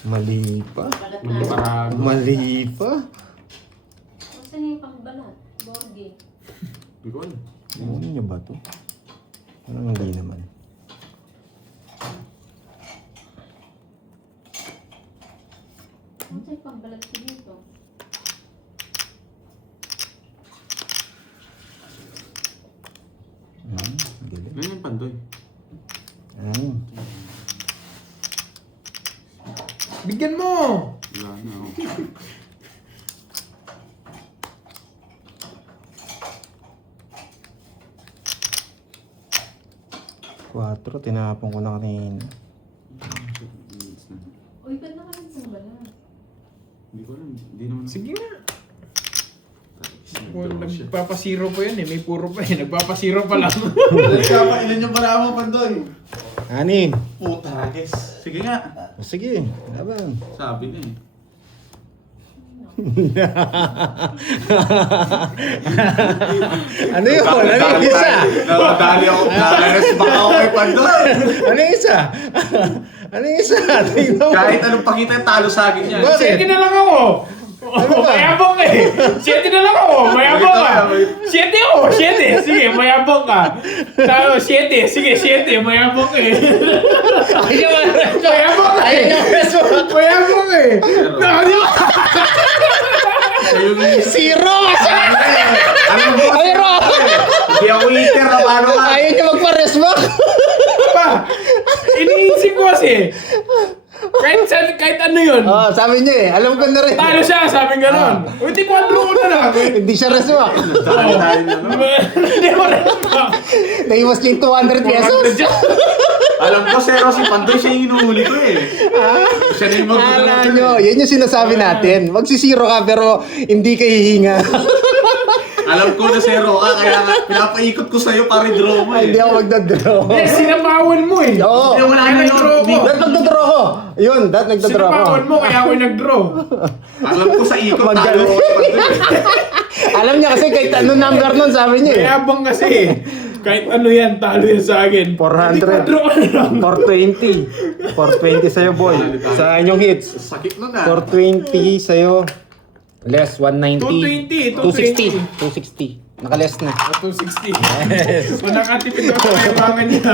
Mali pa. Balat Mali na. parago. Mali pa. Saan yung pangbalat? Borgi. Hindi ko alam. Ano niyo ba to? Parang hindi naman. Ano sa'yo pangbalat ko dito? Galing. Ganyan yung pandoy. Ano? Bigyan mo! Wala na oh. Quatro, tinapon ko na kanina. Uy, ba't naman yung pangbalat? Hindi ko alam. Hindi naman. Sige nga. Nagdawa siya. Nagpapasiro pa yan eh. May puro pa eh. Nagpapasiro pa lang. Ilan yung para mo, pandoy? Anin? Puta, guys. Sige nga. O sige, laban. Sabi na eh. Ano yun? Ano yung isa? Nakadali ako. Nakaresbak ako kay pandoy. Ano yung isa? Ano yung isa? Tingnan mo. Kahit anong pakita, talo sa akin yan. Bakit? Siyete na lang ako! Ano ba? Mayabong ka eh! Siyete na lang ako! Mayabong ka! Siyete ako! Siyete! Sige, mayabong ka! Tao, siyete! Sige, siyete! Mayabong ka eh! Mayabong ka eh! Mayabong ka eh! Nakadi mo! Sa'yo yung Zero! Ano mo? Zero! Hindi ako eater. Paano ka? Ayaw niya magpa-resback! Pa! Iniisip ko kasi! Kahit ano yun! Sabi niya eh, alam ko na rin. Talo siya, sabi gano'n. Uy, di kwadro ko na lang. Hindi siya resback. Dali tayo na no? Hindi ko rin. Naiwas niya yung 200 pesos. Alam ko, Zero, si Pandoy siya yung inuhuli ko eh. Siya na yung Kala magdudulog nyo, eh. yan yung sinasabi natin. Magsisiro ka pero hindi ka hihinga. Alam ko na Zero ka, kaya nga pinapaikot ko sa'yo para i-draw mo eh. Hindi ako magdadraw. Eh, sinapawan mo eh. Oo. Hindi, wala Kaya na yun. nag-draw ko. Dahil nagdadraw ko. Yun, dahil nagdadraw ko. Sinapawan mo, kaya ako nag-draw. Alam ko sa ikot, talo Magaling. ko si Pandoy. Alam niya kasi kahit ano number nun, sabi niya eh. Mayabang kasi eh. Kahit ano yan, talo yan sa akin. 400. Hindi, 4 ka na lang. 420. 420 sa'yo, boy. Sa inyong hits. Sakit nun ah. 420 sa'yo. Less, 190. 220. 260. Naka-less na. 260. Kung nakatipid ako sa kailangan niya.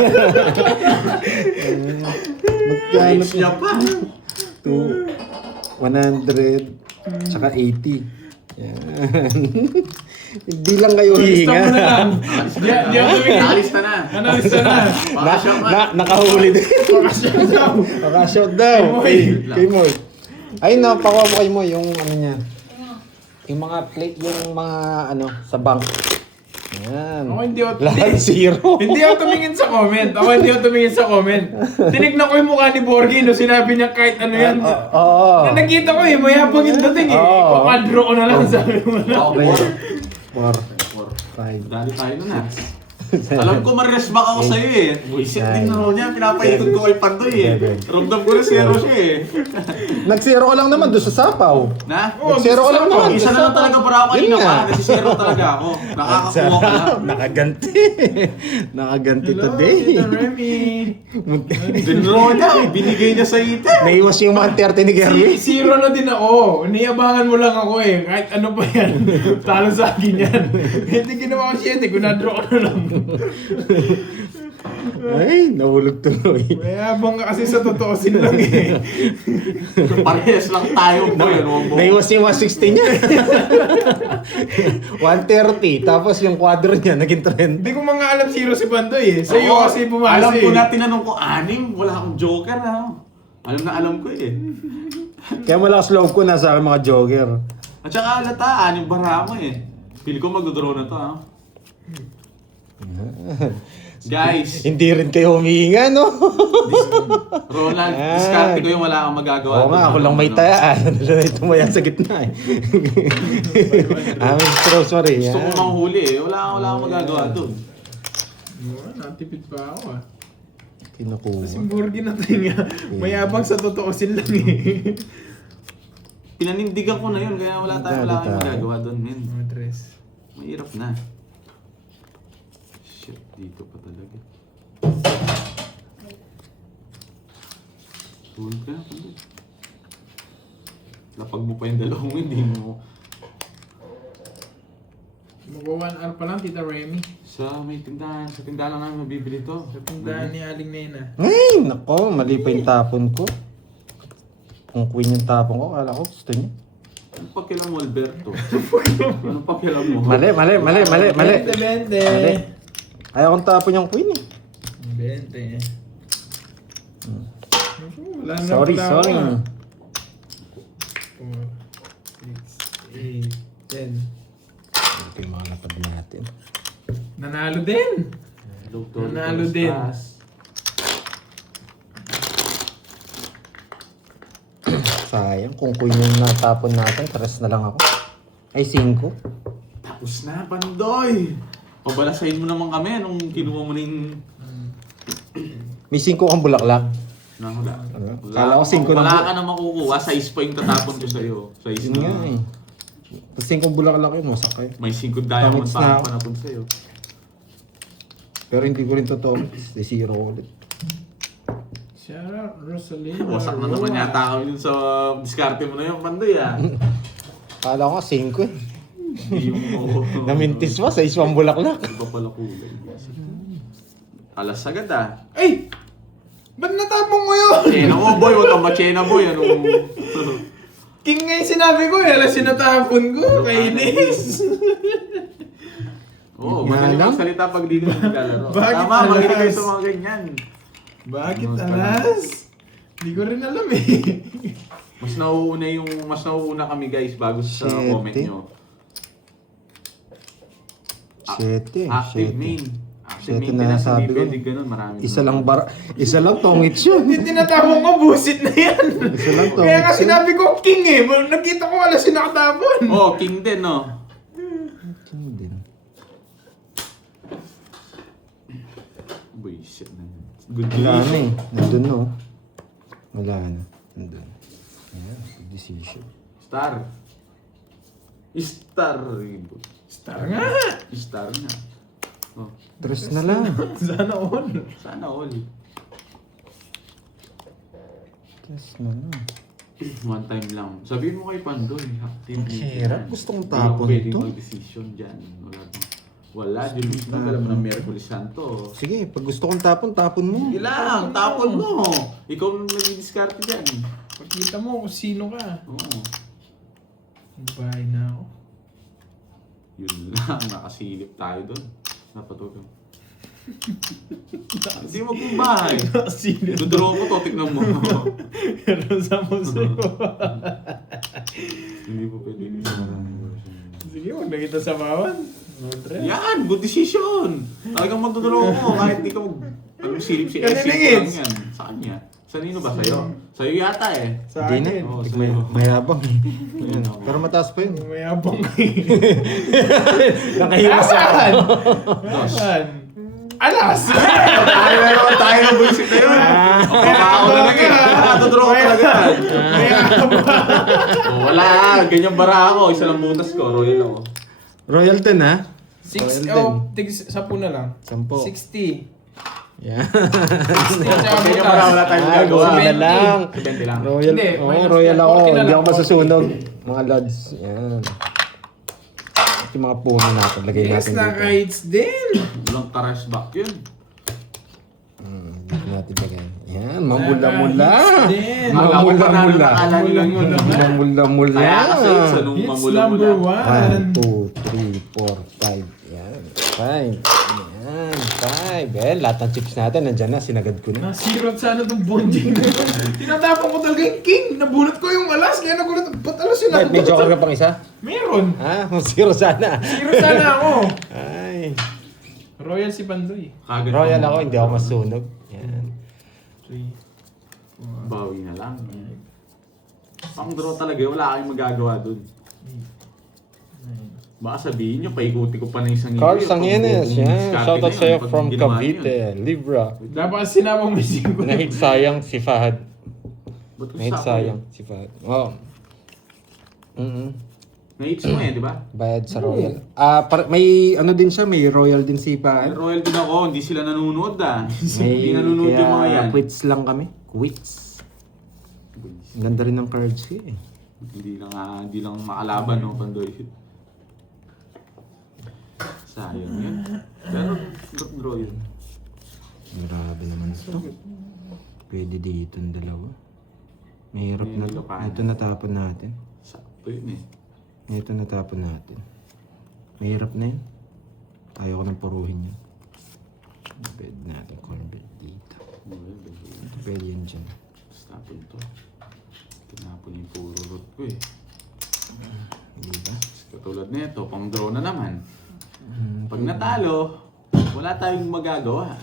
Magkano Hits niya pa. 100. Tsaka 80. Yan. Hindi lang kayo Gusto mo hihinga. na lang. Di ako tumingin. Naalista na. Analista na. Pakasya ka. Nakahuli din. Pakasya daw. Nakashot daw. Kay Moy. Ay, napakuha mo kay Moy yung ano niya. Yung mga plate, yung mga ano, sa bank. Yan. Ako hindi ako Lahat zero. Hindi ako tumingin sa comment. Tinignan ko yung mukha ni Borgie no sinabi niya kahit ano yan. Oo. Na nakita ko eh, mayabang yung dating eh. Oo. Pakadro ko na lang sabi mo na. Okay. 4, 5. Dali tayo nun ah. Alam ko ma-resback ako sa'yo eh. Buisit din ako niya. Pinapaikot ko kay Pandoy eh. Ramdam ko na zero siya eh. Nag-zero ka lang naman doon sa sapaw. Na? Nag-zero ka lang naman. Isa na lang talaga para ako kanina Yun nga. pa. Kasi zero talaga ako. Nakakakuha ko na. Nakaganti. Nakaganti Hello, today. Tita Remy. Dinro niya eh. Binigay niya sa ite. Naiwas yung mga 30 ni Gary. Zero na din ako. Niyabangan mo lang ako eh. Kahit ano pa yan. Talo sa akin yan. Hindi ginawa ko 7. Kunadro ko na lang. Ay, nahulog tuloy. Mayabang ka kasi sa totoosin lang eh. Parehas lang tayo boy. Ano mo? Naiwas yung 160 niya. 130. Tapos yung quadro niya, naging 30. Hindi ko mga alam zero si Pandoy eh. Sa iyo kasi bumasa Alam ko eh. na tinanong ko 6. Wala akong joker ha. Alam ko eh. Kaya malakas loob ko nasa akin mga jogger. At saka alata, 6 bara mo eh. Pili ko magdodraw na to ha. Guys, Hindi rin kayo humihinga, no? Ronald, Ah. diskarte ko yung wala kang magagawa. Oo nga, ako lang may taya. Ano na ito maya sa gitna eh. Mr. Sorry. Gusto ko Yan. manghuli eh. Wala kang magagawa doon. Natipid pa ako ah. Kinukuha. Kasi Borgie na tayo nga. Mayabang sa totoosin lang eh. Pinanindigan ko na yun, kaya wala kang magagawa doon, men. Dress. Mahirap na. Shit, dito pa talaga. Tulog ka na, Pandoy. Lapag mo pa yung dalawang hindi mo. Mag 1 hour pa lang, Tita Remy. Sa tindahan lang namin mabibili to. Sa tindahan ni Aling Nena. Ay, nako, mali pa yung tapon ko. Kung queen yung tapon ko, kala ko gusto niya. Ano pakialam mo, Alberto? Ano pakialam mo? Mali. 20. Mali. Ayaw kong tapon yung queen eh. 20. Wala na Sorry. pala ako, ah. 4, 6, 8, 10. Ito yung mga lapad natin. Nanalo din. Doktor, Nanalo din. Sayang, kung queen yung natapon natin, 3 na lang ako. Ay, 5. Tapos na, Pandoy! Pabalasahin mo naman kami nung kinuha mo na yung... May 5 kang bulaklak. Wala. Kala ko 5 na. Wala ka na makukuha. Size pa yung tatapon ko sa'yo. Size Yun nga na. eh. Tapos 5 bulaklak yun, masakay. May 5 diamond Pangits pa na ako ako. panapon sa'yo. Pero hindi ko rin totoo. 0 ulit. Shout out, Rosalina. Wasak na naman yata ako yun sa diskarte mo na yung Pandoy ah. Kala ko 5 eh. Hindi mo... Namintis pa, 6 pang bulaklak. Iba pala kulay. Alas agad ah. Ay! Ba't natapong ko yun? Chena mo boy, huwag kang machena boy. Ano? King nga yung sinabi ko eh. Alas sinatapon ko. Kainis. Oo, Nga magaling lang. magsalita pag di ka naglalaro. Bakit Tama, alas? magaling kayo sa mga ganyan. Bakit Ano, alas? Hindi ko rin alam eh. Mas nauuna kami guys bago sa Siyete. comment nyo. 7. Active main. Active Siyete main na na sabi hindi ko. pwede ganun, marami. Isa lang tongits yun. Hindi tinatapon ko, busit na yan. Isa lang to. Kaya nga sinabi ko, king eh. Nakita ko alas sinakatapon. Oh, king din no. Din. Boy, shit na yun. Good Wala na decision. eh. Nandun no. Wala na. Nandun. Ayan, good decision. Star. Star. Star nga. Star nga. Oh. Tres na lang. Sana all. Sana all. Tres na lang. One time lang. Sabihin mo kay Pandoy. Ang hirap. Gusto kong Hindi tapon ako pwede to. mag-decision dyan. Wala. Diyos mo, alam mo ng Merkulis Santo. Sige, pag gusto kong tapon mo. Ilang, tapon mo. Ikaw nang nag-discard dyan. Pagkita mo kung sino ka. Oo. Bye na ako. Yun lang, nakasilip tayo doon. Napatulog. Hindi mo kung bahay. Sino? Dudraw ko to, tignan mo. Pero sa museo. Hindi po pwede. Sige, huwag na kita samawan. No dress. Yan, good decision. Talagang magdudraw mo kahit di ka anong silip si Kanina, Essie lang Gids. yan. Sa kanya. Sa nino ba? Sa'yo? Sa'yo yata eh. Sa Hindi akin. na. Oo, May, sa'yo. mayabang. Ayan. Pero mataas pa yun. Mayabang kayo. Nakahiwas ako. Asan? Asan? Alas! Tayo ng bullshit na yun. Pagkakao na lang eh. Dudraw ko talaga yan. Oh, wala. Ganyang bara ako. Isa lang butas ko. Royal ako. Royal 10 ha? Sampu na lang. 10. 60. Yan. 60 tsaka Ganyan butas. bara wala tayong Ay, gagawa. buti na lang. 20 lang. Royal, Hindi, oh, minus royal 10, ako. 40 na Hindi lang, ako masusunog. Mga lads. Yan. At yung mga puno natin. Lagay Yes, natin dito. naka-hits din. Walang taras back yun. Dito natin lagay. Yan. Mamula-mula. Naka-hits din. Mamula-mula. Akala nila yun. Mamula-mula. Kaya kasi sa nung Hits mamula-mula. number 1, 1. 2, 3, 4, 5. Yan. 5. Yan. 5. Eh, lahat ng chips natin nandyan na. Sinagad ko na. Nasirot sana itong bonjing. Tinatapon ko talaga yung king. Nabunot ko yung alas. Kaya nagulat. Ba't alas yun? Bakit may joker ka pang isa? Meron. Ha? Zero sana. Zero sana ako. Ay. Royal si Pandoy. Kagad Royal mo. ako. Hindi ako masunog. Yan. 3, Bawi na lang. Pang draw talaga. Wala kayong magagawa dun. 9. Baka sabihin nyo, paikuti ko pa na isang Carl ito, Sanguines. pag- Yan. discarte Shoutout na yun, sa'yo pag from ginawa nyo yun. Cavite. Libra. Dapat sinabang may 5. Nahit sayang si Fahad. Ba't ko Nahit sa sayang si Fahad. Oh. Na-hits mo eh, di ba? Bayad sa Royal. May ano din siya, may Royal din si Ay, Fahad. Royal din ako, hindi sila nanonood ah. May Hindi nanonood yung mga yan. quits lang kami. Quits. Ang ganda rin ng cards ko eh. Hindi lang makalaban no, Pandoy. Sayang yun. Pero draw yun. Grabe naman ito. Pwede dito ang dalawa. Mahirap May na. lokahan. Ito natapon natin. Sakto yun eh. Ito natapon natin. Mahirap na yun. Ayaw ko nang puruhin yun. Bed natin. Cornbed dito. Pwede yun dyan. Tapon to. Tinapon yung puro root ko eh. Diba? Katulad nito, pang draw na naman. Pag natalo, wala tayong magagawa.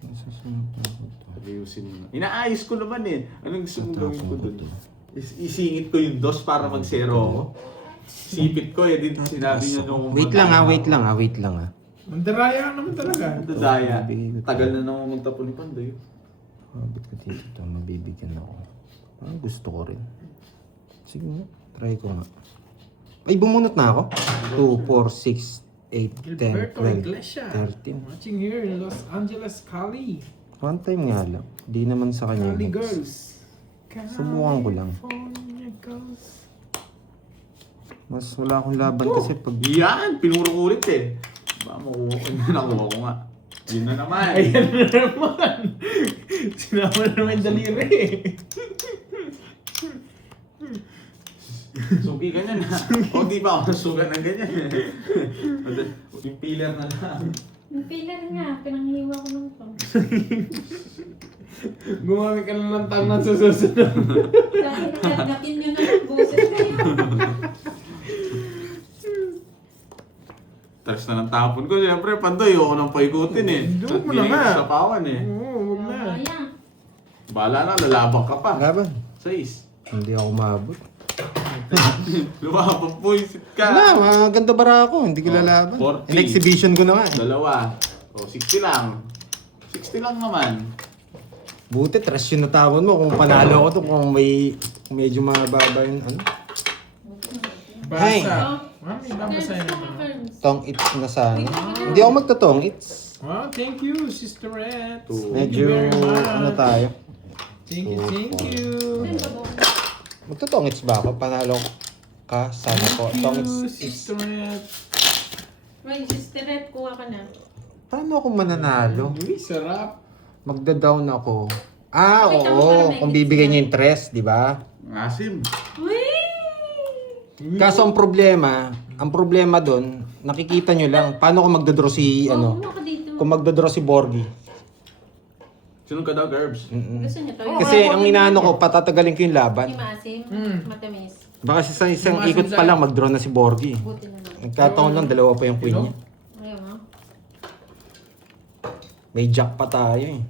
Nasusunod na ako ito. Ayusin mo na. Inaayos ko naman eh. Anong gusto mong gawin ko Tatapon ko dun? to. Isingit ko yung dos para mag-zero ako. Sipit ko eh. Din sinabi niya nung Wait lang ha, wait lang ha, wait lang ha. Mandaraya ka naman talaga. Dadaya. Tagal na naman magtapon ni Pandoy. Mabit ko dito ito, mabibigyan ako. Gusto ko rin. Sige nga, try ko nga. Ay, bumunot na ako. 2, 4, 6, 8, 10, Gilberto 12, Iglesia. 13. Watching here in Los Angeles, Cali. One time nga lang. Di naman sa kanya. Cali hits. girls. Subukan ko lang. California girls. Mas wala akong laban kasi pag... Yan! Pinuro ko ulit eh. Ba, makuha ko na nakuha ko nga. Yun na naman. Ayan na naman. Sinama na naman yung daliri. Sugi ka niyan ha. O di ba ako nasugan ng ganyan. Yung pillar na lang. Yung pillar nga, pinanghiwa ko ng to. Gumamit ka lang ng tangan sa susunod. Dahil natin nyo na ng boses kayo. Tres na ng tapon ko. Siyempre, Pandoy, ako nang paikutin eh. Huwag mo na nga. Sa pawan eh. Oo, wag na. Ayan. Bahala na, lalabak ka pa. Laban. 6. Hindi ako maabot. Lumabang puisit ka. Wala, maganda bara ako. Hindi ko Oh, lalaban. 40. In-exhibition ko na nga eh. Dalawa. O, 60 lang. 60 lang naman. Buti, trash yung natawon mo. Kung panalo ko to, kung may medyo mababa yung ano. Basa. So, Mami, babasahin naman. Tong its na sana. Hindi ako magtotong its. Wow, thank you, Sister Red. To- Thank you Medyo very much. ano tayo. Thank you, thank you. Magtotong its ba ako? Panalo ka sana po. Tong Thank you, its. Sister Red. May sister Red, kuha ka na. Paano ako mananalo? Uy, sarap. Magda-down ako. Ah, Pakita mo para oo. may Kung hits bibigyan na. niya yung interest, di ba? Asim. Uy! Kaso ang problema doon, nakikita nyo lang, paano kung magdodraw si, Kumuha ka dito. kung magdodraw si Borgie. Sunod ka daw, Gerbs. Mm-mm. Gusto niyo to? Kasi ang inaano ko, patatagalin ko yung laban. Yung maasim, Mm. matamis. Baka sa isang Umasim ikot pa sa'yo. lang, mag-draw na si Borgie. Buti naman. Nagkataon lang, dalawa pa yung queen niya. Ayaw mo? May jack pa tayo eh.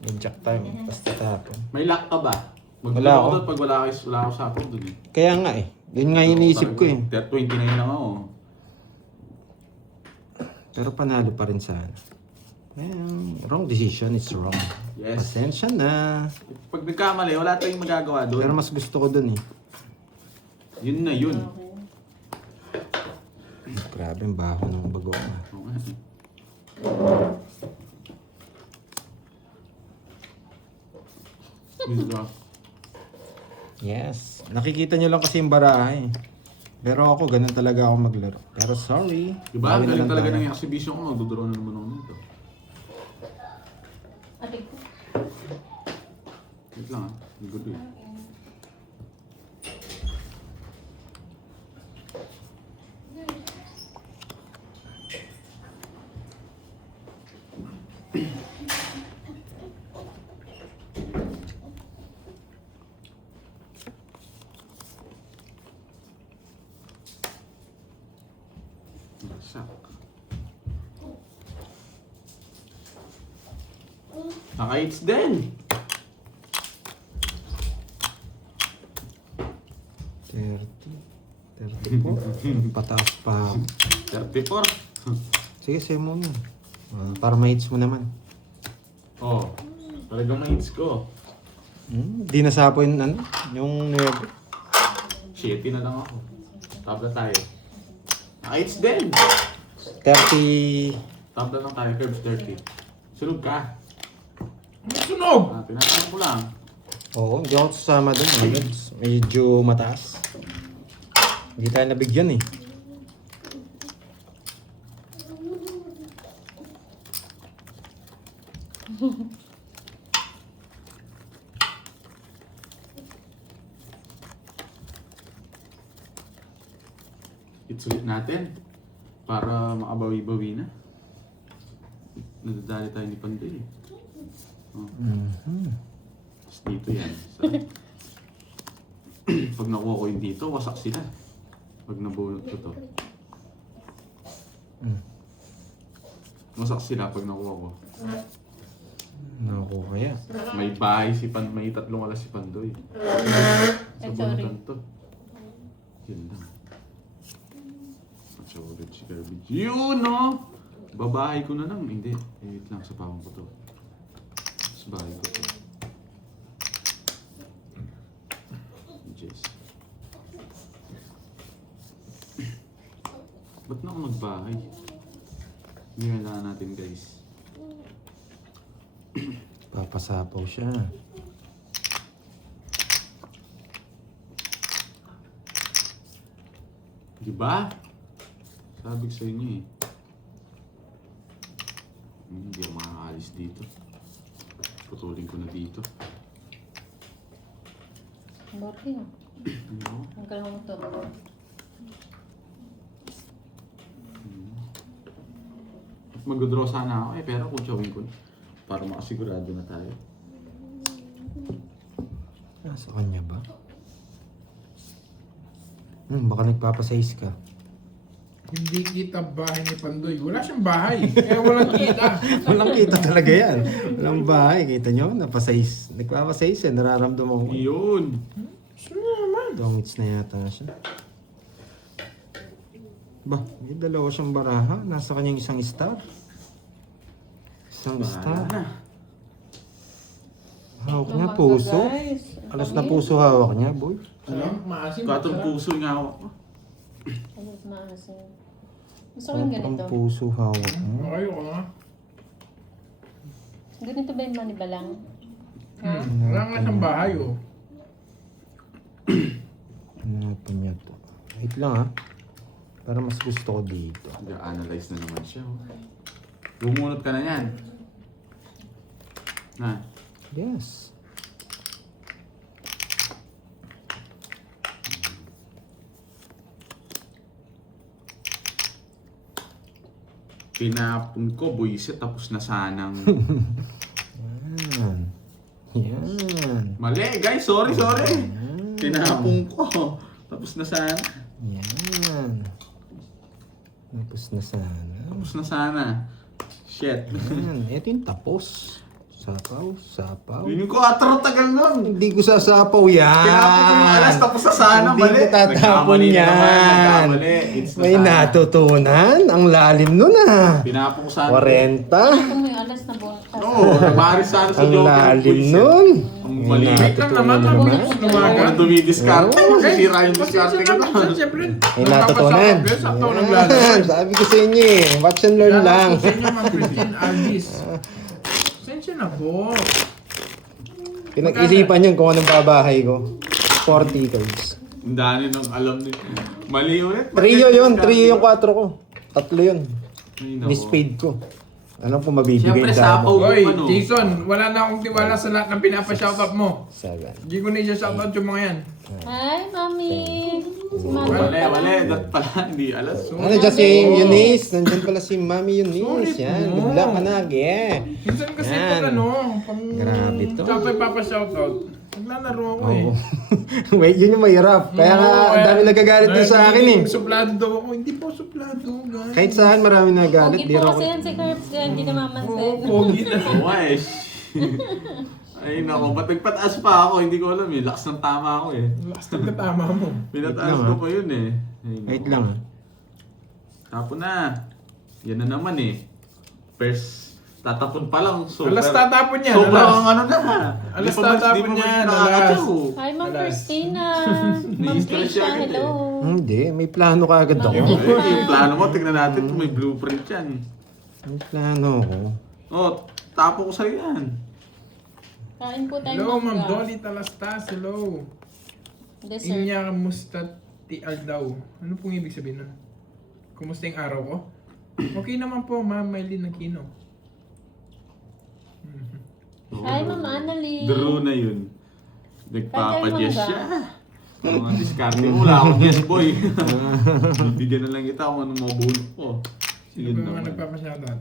May jack tayo, basta tapon. May lock ka ba? Wala Magdala ako. ako doon pag wala ako sa akin doon eh. Kaya nga eh. Yun nga yung iniisip ko eh. 29 lang ako. Pero panalo pa rin sana. Wrong decision is wrong. Yes. Pasensya na. Pag nagkamali, wala tayong magagawa doon. Pero mas gusto ko dun eh. Yun na yun. Okay. Grabe ang baho ng bago ko. Diba? Yes. Nakikita nyo lang kasi yung baraha eh. Pero ako, ganun talaga ako maglaro. Pero sorry. Diba? Ang Bawi na galing lang talaga tayo. ng exhibition ko. Magdodraw na naman ako nito. Ate ko. Wait lang ah. Ang gulo eh. Sak. Naka-hits din. 34. Pataas pa. 34. Sige, sa'yo muna. Para ma-hits mo naman. Oh, talagang ma-hits ko. Di nasapo yung, yung 9. 7 na lang ako. Tabla tayo. Naka-hits din. 30. Tabla lang tayo, Curbs 30. Sunog ka. Sunog! Tinatanong ko lang. Oo, hindi ako sasama dun. Medyo mataas. Hindi tayo nabigyan eh. Hits ulit natin. Para makabawi-bawi na. Nadadali tayo ni Panday eh. Oh. Tapos dito yan. So, pag nakuha ko yung dito, wasak sila. Pag nabunot ko to. Wasak sila pag nakuha ko. Naku, kaya. May bahay si Pan, may tatlong alas si Pandoy. Sa Ay, sorry. bunutan to. Yun lang. At siya ulit si Garbage. Yun no! Babahay ko na lang. Hindi. Wait lang, sa pawang ko to. Sa bahay ko to. Yes. Ba't na ako nagbahay? Niyalaan natin guys. Papasapaw siya. Diba? Sabi ko sa inyo eh. Hindi ako makakaalis dito. Putulin ko na dito. Bakit? Ano? Ang galang mo to. Mag-draw sana ako eh, pero kutsawin ko na. Para makasigurado na tayo. Sa kanya ba? Baka nagpapasize ka. Hindi kita bahay ni Pandoy. Wala siyang bahay. Kaya walang kita. Walang kita talaga yan. Walang bahay. Kita nyo, napasize. Nagpapasize eh. Nararamdaman ko. Yun! Dongits na yata siya. Ba, may dalawa siyang baraha. Nasa kanyang isang star. Isang star. Bahala na. Hawak niya puso. Alas na puso hawak niya, boy. Alam, maasim. Katong puso nga ako. Ayun, maasim. Gusto ko yung Ang ganito. puso hawak mo. Okay ko ha. Ganito ba yung manibalang? Wala nga siyang bahay oh. Ano pa niya to? Wait lang ha. Para mas gusto ko dito. Nag-analyze na naman siya. Oh. Bumunot ka na yan. Na. Yes. Pinapon ko, buisit, tapos na sanang... Yan. Yan. Mali, guys. Sorry. Pinapon ko. Tapos na sana. Yan. Tapos na sana. Tapos na sana. Shit. Yan. Ito yung tapos. Sapaw. Yun ko, atro tagal nun. Hindi ko sasapaw yan. Pinapon ko yung alas, tapos na sana. Hindi Mali. ko tatapon Nagkamali na naman, yan. nagkamali. It's na May sana. natutunan. Ang lalim nun ah. Pinapon ko sana. 40. Ito mo yung alas na buwan. Oo, nagmaris sana sa Ang Joker. lalim Buisit. nun. Ang mali. Wait lang naman, naman. Kung dumidiskarte, masisira yung diskarte ko na. Siyempre. May natutunan. Sakto Yan. naglalaro. Sabi ko sa inyo eh. Watch and learn lang. Sa inyo, Ma'am Christine Aldis. Sensya na po. Pinag-isipan yun kung anong babahay ko. 40 cards. Ang dami nang alam ni. Mali ulit. Trio yun. Trio yung 4 ko. 3 yun. Ay, nako. Ni-spade ko. Alam ko mabibigay Siyempre, sa sapaw. mo. Oy, ano? Jason, wala na akong tiwala sa lahat ng pinapa-shoutout mo. 7. Hindi ko na isa-shoutout yung mga yan. Hi, Mami! Si Mami. Mali. Dat pala, hindi alas. Ano dyan si Eunice? Nandyan pala si Mami Eunice. Sulit Yan. mo. Good luck, anak. Yeah. Minsan kasi Yan. pag ano, pag Grabe to. siya pa ipapa-shoutout, naglalaro ako eh. Oh. Wait, yun yung mahirap. Kaya nga, ang dami nagagalit din sa akin eh. Suplado daw ako. Hindi po suplado, guys. Kahit saan marami nagagalit. Pogi Di po raw kasi ako. yan si Curbs kaya hindi Oo, namamansin. pogi na. Wais. Ay nako, ba't nagpataas pa ako? Hindi ko alam eh. Lakas ng tama ako eh. Lakas ng katama mo. Pinataas Wait lang, ko ah. pa yun eh. Ay, Wait nako. lang. Tapon na. Yan na naman eh. First, tatapon pa lang. Alas tatapon yan, Sobrang alas. ano na. Alas tatapon yan, alas. Hi, Ma'am Alas. Christina! Ma'am Nai-stress siya Trisha, agad eh. hello! Hindi, may plano ka agad ako. Eh, yung plano mo, tignan natin kung may blueprint yan. May plano ako. Oh, tapo ko sa'yo yan. Kain po tayo Hello, Ma'am mangga. Dolly Talastas. Hello. Dessert. Inya Mustati Aldaw. Ano pong ibig sabihin nun? Kumusta yung araw ko? Okay naman po, Ma'am Maylin Aquino. Hi, Ma'am Annalyn! Draw na yun. Nagpapadyes Kaya siya. Mga diskarte mo, wala akong yes boy. Bibigyan na lang kita kung anong mabunok ko. Sino Yun ba yung mga naman. nagpapashoutout?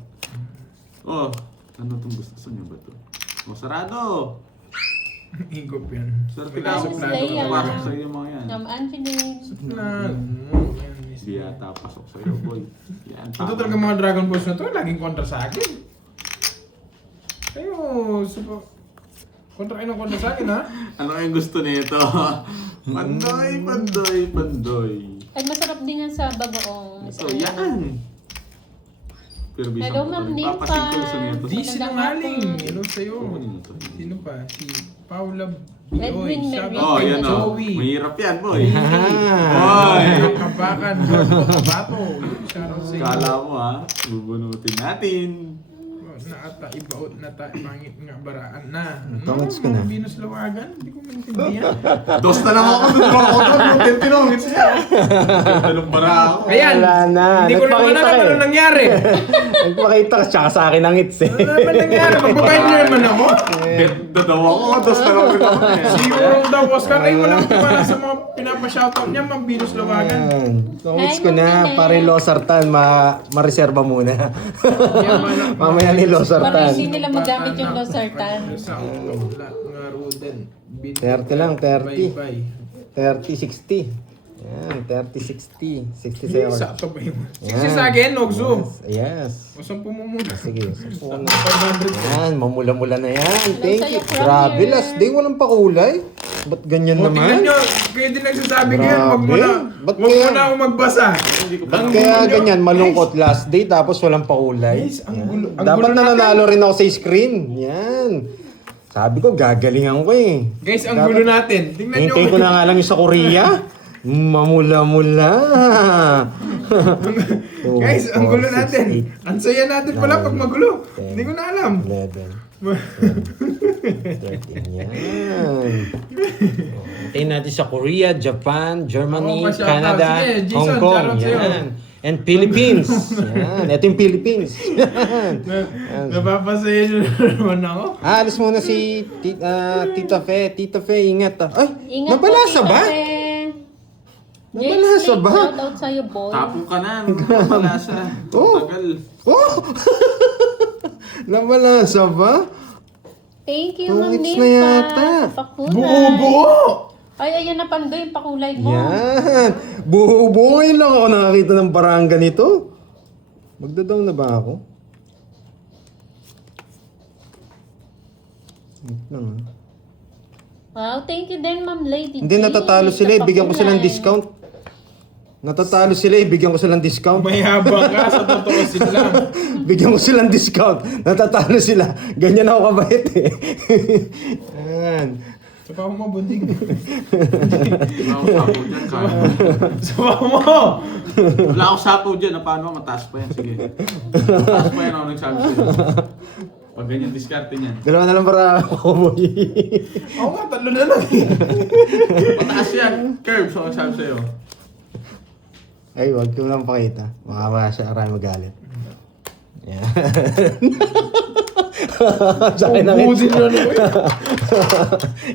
Oh, ano itong gusto niyo ba ito? Oh, sarado! Higop yan. Swerte Wala ka. sa Miss plato. Leia. Pasok sa'yo mga yan. Ma'am Angeline. Plan. Hindi yata pasok sa'yo, boy. Yan, Ito talaga mga Dragon Balls na to, laging kontra sa akin. Kayo, kontra kayo ng kontra sa akin, ha? Ano yung gusto nito? Pandoy. Ay, masarap din yan sa bagoong. So, yan. Pero bisa Hello, ko Ma'am ito. Nympha. Papasin ko sa neto. Di sinungaling. Hello sa'yo. Kunin mo to. Sino pa? Si Paula Edwin Bioy. Shout Merrick. Oh, out kay yan o. Joey. Mahirap yan, boy. Ah. Boy! Kabakan. Kabato. Shout out sa inyo. Kala mo ha, bubunutin natin. Naata, ibaot na ta, pangit nga baraan na. Tangits ko na. Venus Lawagan? Hindi ko maintindihan. Dos na lang ako doon. Ako doon. Tinongit siya. Dalong bara ako. Ayan! Wala na. Hindi ko naman Nagpakita alam ka ano eh. nangyari. Nagpakita ka, tsaka sa akin ang hits eh. Ano naman nangyari? Magbabayad niyo naman ako. Dadawa ako. Dos na lang rin ako eh. Si Urong daw, Oscar, ay walang tiwala sa mga pinapa-shoutout niya, Ma'am Venus Lawagan. Yan. Tangits ko Hi, na. Ma'am Pare Ine. Losartan, ma-reserva muna. Yaman Mamaya ni Losartan. Parang hindi nila magamit yung Losartan. Sa ulo, nga Ruden. 30 lang, 30. Bye-bye. 30-60. Yan, 30-60. 67. Sakto ba yun? Yan. 60 sa akin, Nogzo. Yes. O 10 mo muna. Sige, sampu na. 500. Yan, mamula-mula na yan. Thank you. sa'yo, from Grabe, here. last day walang pakulay. Ba't ganyan O, tingnan naman? nyo, kayo din nagsasabi ko yan, wag mo Grabe. na, Ba't wag mo kaya- na ako magbasa. Ba't kaya ganyan, malungkot last day tapos walang pakulay? Guys, ang Yan. gulo- ang Dapat gulo natin. nananalo rin ako sa screen. Yan. Sabi ko, gagalingan ko eh. Guys, ang Dapat- gulo natin. Tingnan nyo. Hintay ko na nga lang yung sa Korea. Mamula-mula. Guys, ang gulo natin. Ang saya natin pala pag magulo. Hindi ko na alam. 11. 13. Yan. Hintayin natin sa Korea, Japan, Germany, Ako pa, shoutout. Canada, Sige, Jason, Hong Kong. shoutout sa'yo. Yan. And Philippines. Yan. Ito yung Philippines. Yan. Napapasaya nyo na naman ako. Alis muna si Tita Fe. Tita Fe, ingat. Ay, Ingat nabalasa po, Tita ba? Fe. Nabalasa Jake, ba? shoutout sa'yo, boy. Tapo ka na. Malasa. Oh. Tagal. Oh! Nabalasa ba? Thank you, 2 Ma'am weeks na Nympha. yata. Sa pakulay. Buo-buo! Ay, ayan na, Pandoy, yung pakulay mo. Yan. Buo-buo ngayon lang ako nakakita ng parang ganito. Magda-down na ba ako? Wait lang ah. Wow, thank you din, Ma'am Lady Hindi, G, natatalo sa sila. Ibigyan ko silang pakulay. discount. Natatalo sila. Ibigyan ko silang discount. Mayabang ka sa totoo sila. Bigyan ko silang discount. Natatalo sila. Ganyan ako kabait eh. Yan. Sa pa ako mabundig. Wala akong sapo dyan. Kaya. Sa pa mo! Wala akong sapo dyan. Paano? Mataas pa yan. Sige. Mataas pa yan ako nagsabi sa'yo. Pag ganyan, diskarte niyan. Dalawa na lang para ako boy. Ako nga, 3 na lang eh. Mataas yan. Curves ako nagsabi sa'yo. Ay, wag ko lang pakita. Makawa siya. Aray magalit. Yan. Sa akin na Buo din na naman.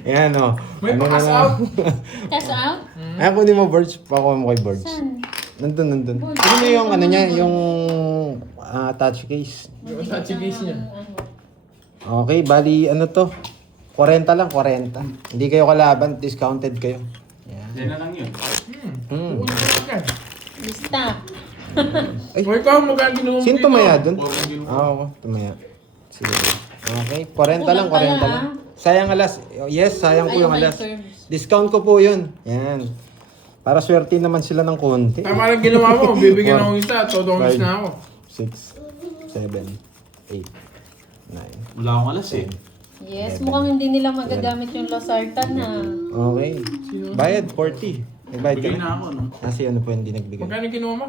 Yan o. May pakas out. Cash out? Ay, kunin mo birds. Pakuha mo kay birds. Saan? Nandun. Ano mo yung ano niya? Yung touch case. Yung touchy case niya. Okay, bali ano to? 40 lang, 40. Hindi kayo kalaban, discounted kayo. Yan. Yan na lang yun. Hmm. Buo na lang yan. Lista. Ay. O ikaw, magkano ginawa mo Sino dito? tumaya dun? Huwag mong ginuha. Oo, tumaya. Sige. Okay, 40 lang, Kulang pala, 40 lang. Sayang alas. Yes, sayang po Ayaw yung may alas. curves. Discount ko po yun. Yan. Para swerte naman sila ng konti. Tama lang ginawa mo. Bibigyan akong isa. Todongis Five. na ako. 6, 7, 8, 9. Wala akong alas eh. Yes, mukhang hindi nila magagamit yung Losartan ha. Okay. Bayad, 40. May bayad ka Bigay na. na ako, no? Kasi ano po hindi nagbigay. Magkano ginawa mo?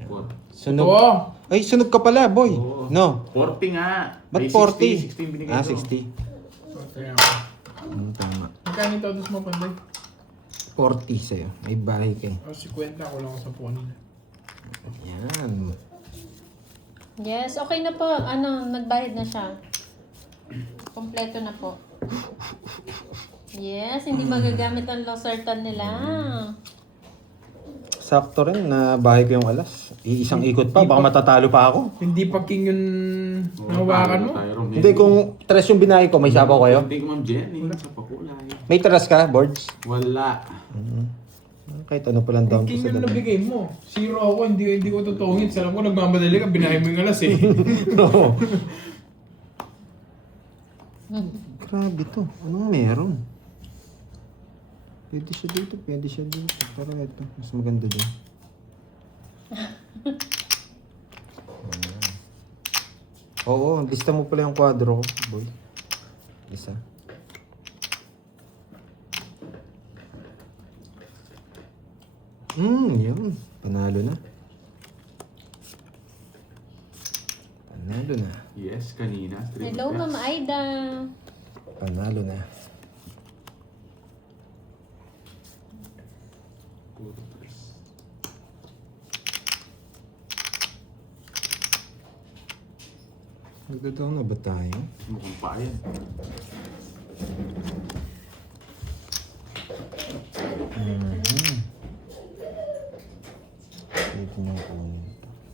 What? Sunog. Oo. Ay, sunog ka pala, boy. Oo. No. 40 nga. Ba't May 40? 60 binigay Ah, ko. 60. Kaya ako. Tama. Magkano ito dos mo, Panday? 40 sa'yo. May bahay kayo. O, 50 ako lang sa puwan nila. Yan. Yes, okay na po. Ano, nagbayad na siya. Kompleto na po. Yes, hindi magagamit ang Losartan nila. Sakto rin na bahay ko yung alas. Iisang ikot pa, baka matatalo pa ako. Hindi pa king yung Oo, nahawakan mo? tayo, Rom. Hindi, kung tres yung binahay ko, may sabaw kayo? Hindi ko, Ma'am Jenny. Sa pakulay. May teras ka, boards? Wala. Kahit ano palang down King ko sa yung labi. nabigay mo. Zero ako, hindi ko tutungin. Salam ko, nagmamadali ka, binahay mo yung alas eh. Oo. Grabe to. Anong meron? Pwede siya dito, pwede siya dito. Pero ito, mas maganda din. Oo, lista mo pala yung kwadro ko, boy. Isa. Yun. Panalo na. Panalo na. Yes, kanina. Hello, Ma'am Aida. Panalo na. Nagdadaw na ba tayo? Mukhang pa yan. Ito niyong kunin.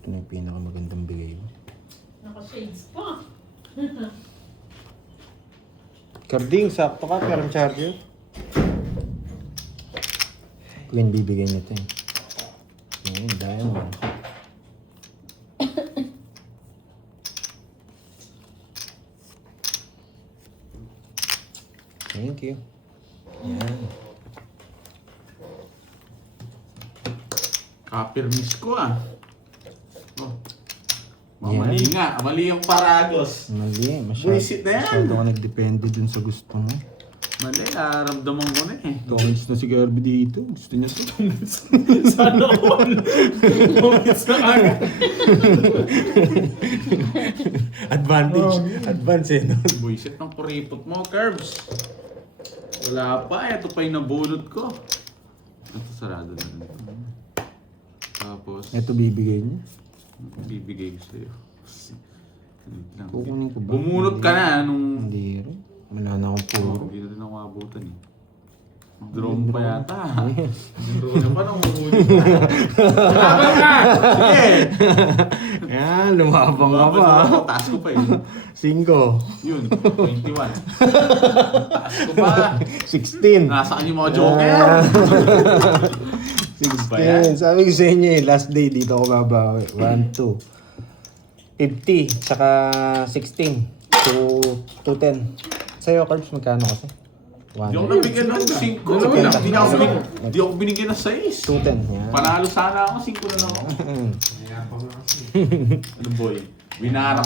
Ito na yung pinakamagandang bigay mo. Naka-shades pa. Karding, sakto ka, pero charger. Queen bibigay nito eh. Ayun, diamond. Thank you. Yan. Kapirmis ko ah. Oh. Yan. Mali nga. Mali yung paragos. Mali, Buisit na yan. masyado ka nagdepende dun sa gusto mo. Mali, ramdaman ko na eh. Comments na si Kirby dito. Gusto niya to. Sana all. Comments na agad. Advantage. Advance eh, no? Buisit ng kuripot mo, Curbs. Wala pa, ito pa yung nabunot ko. Ito sarado na rin. Tapos, Ito bibigay niya. bibigay ko sa'yo. Wait lang. Kukunin ko ba? Bumunot ka na nung... Hindi rin. Wala na akong puro. Hindi na rin ako abutan eh. Drone pa yata. Drone na pa nung umunot ka. Laban ka! Sige! Yan, lumabang ka pa. Taas ko pa eh. 5. Yun, 21. Taas ko pa. 16. Nasa kanya yung mga joker. 16. Sabi ko sa inyo eh, last day dito ako babawi. 1, 2. 50, saka 16. 210. Sa'yo, Curbs, magkano kasi? Hindi ako 1. nabigyan ng 5. Hindi ako binigyan ng 6. 210. Yan. Panalo sana ako, 5 na lang ako. Ano boy? Winara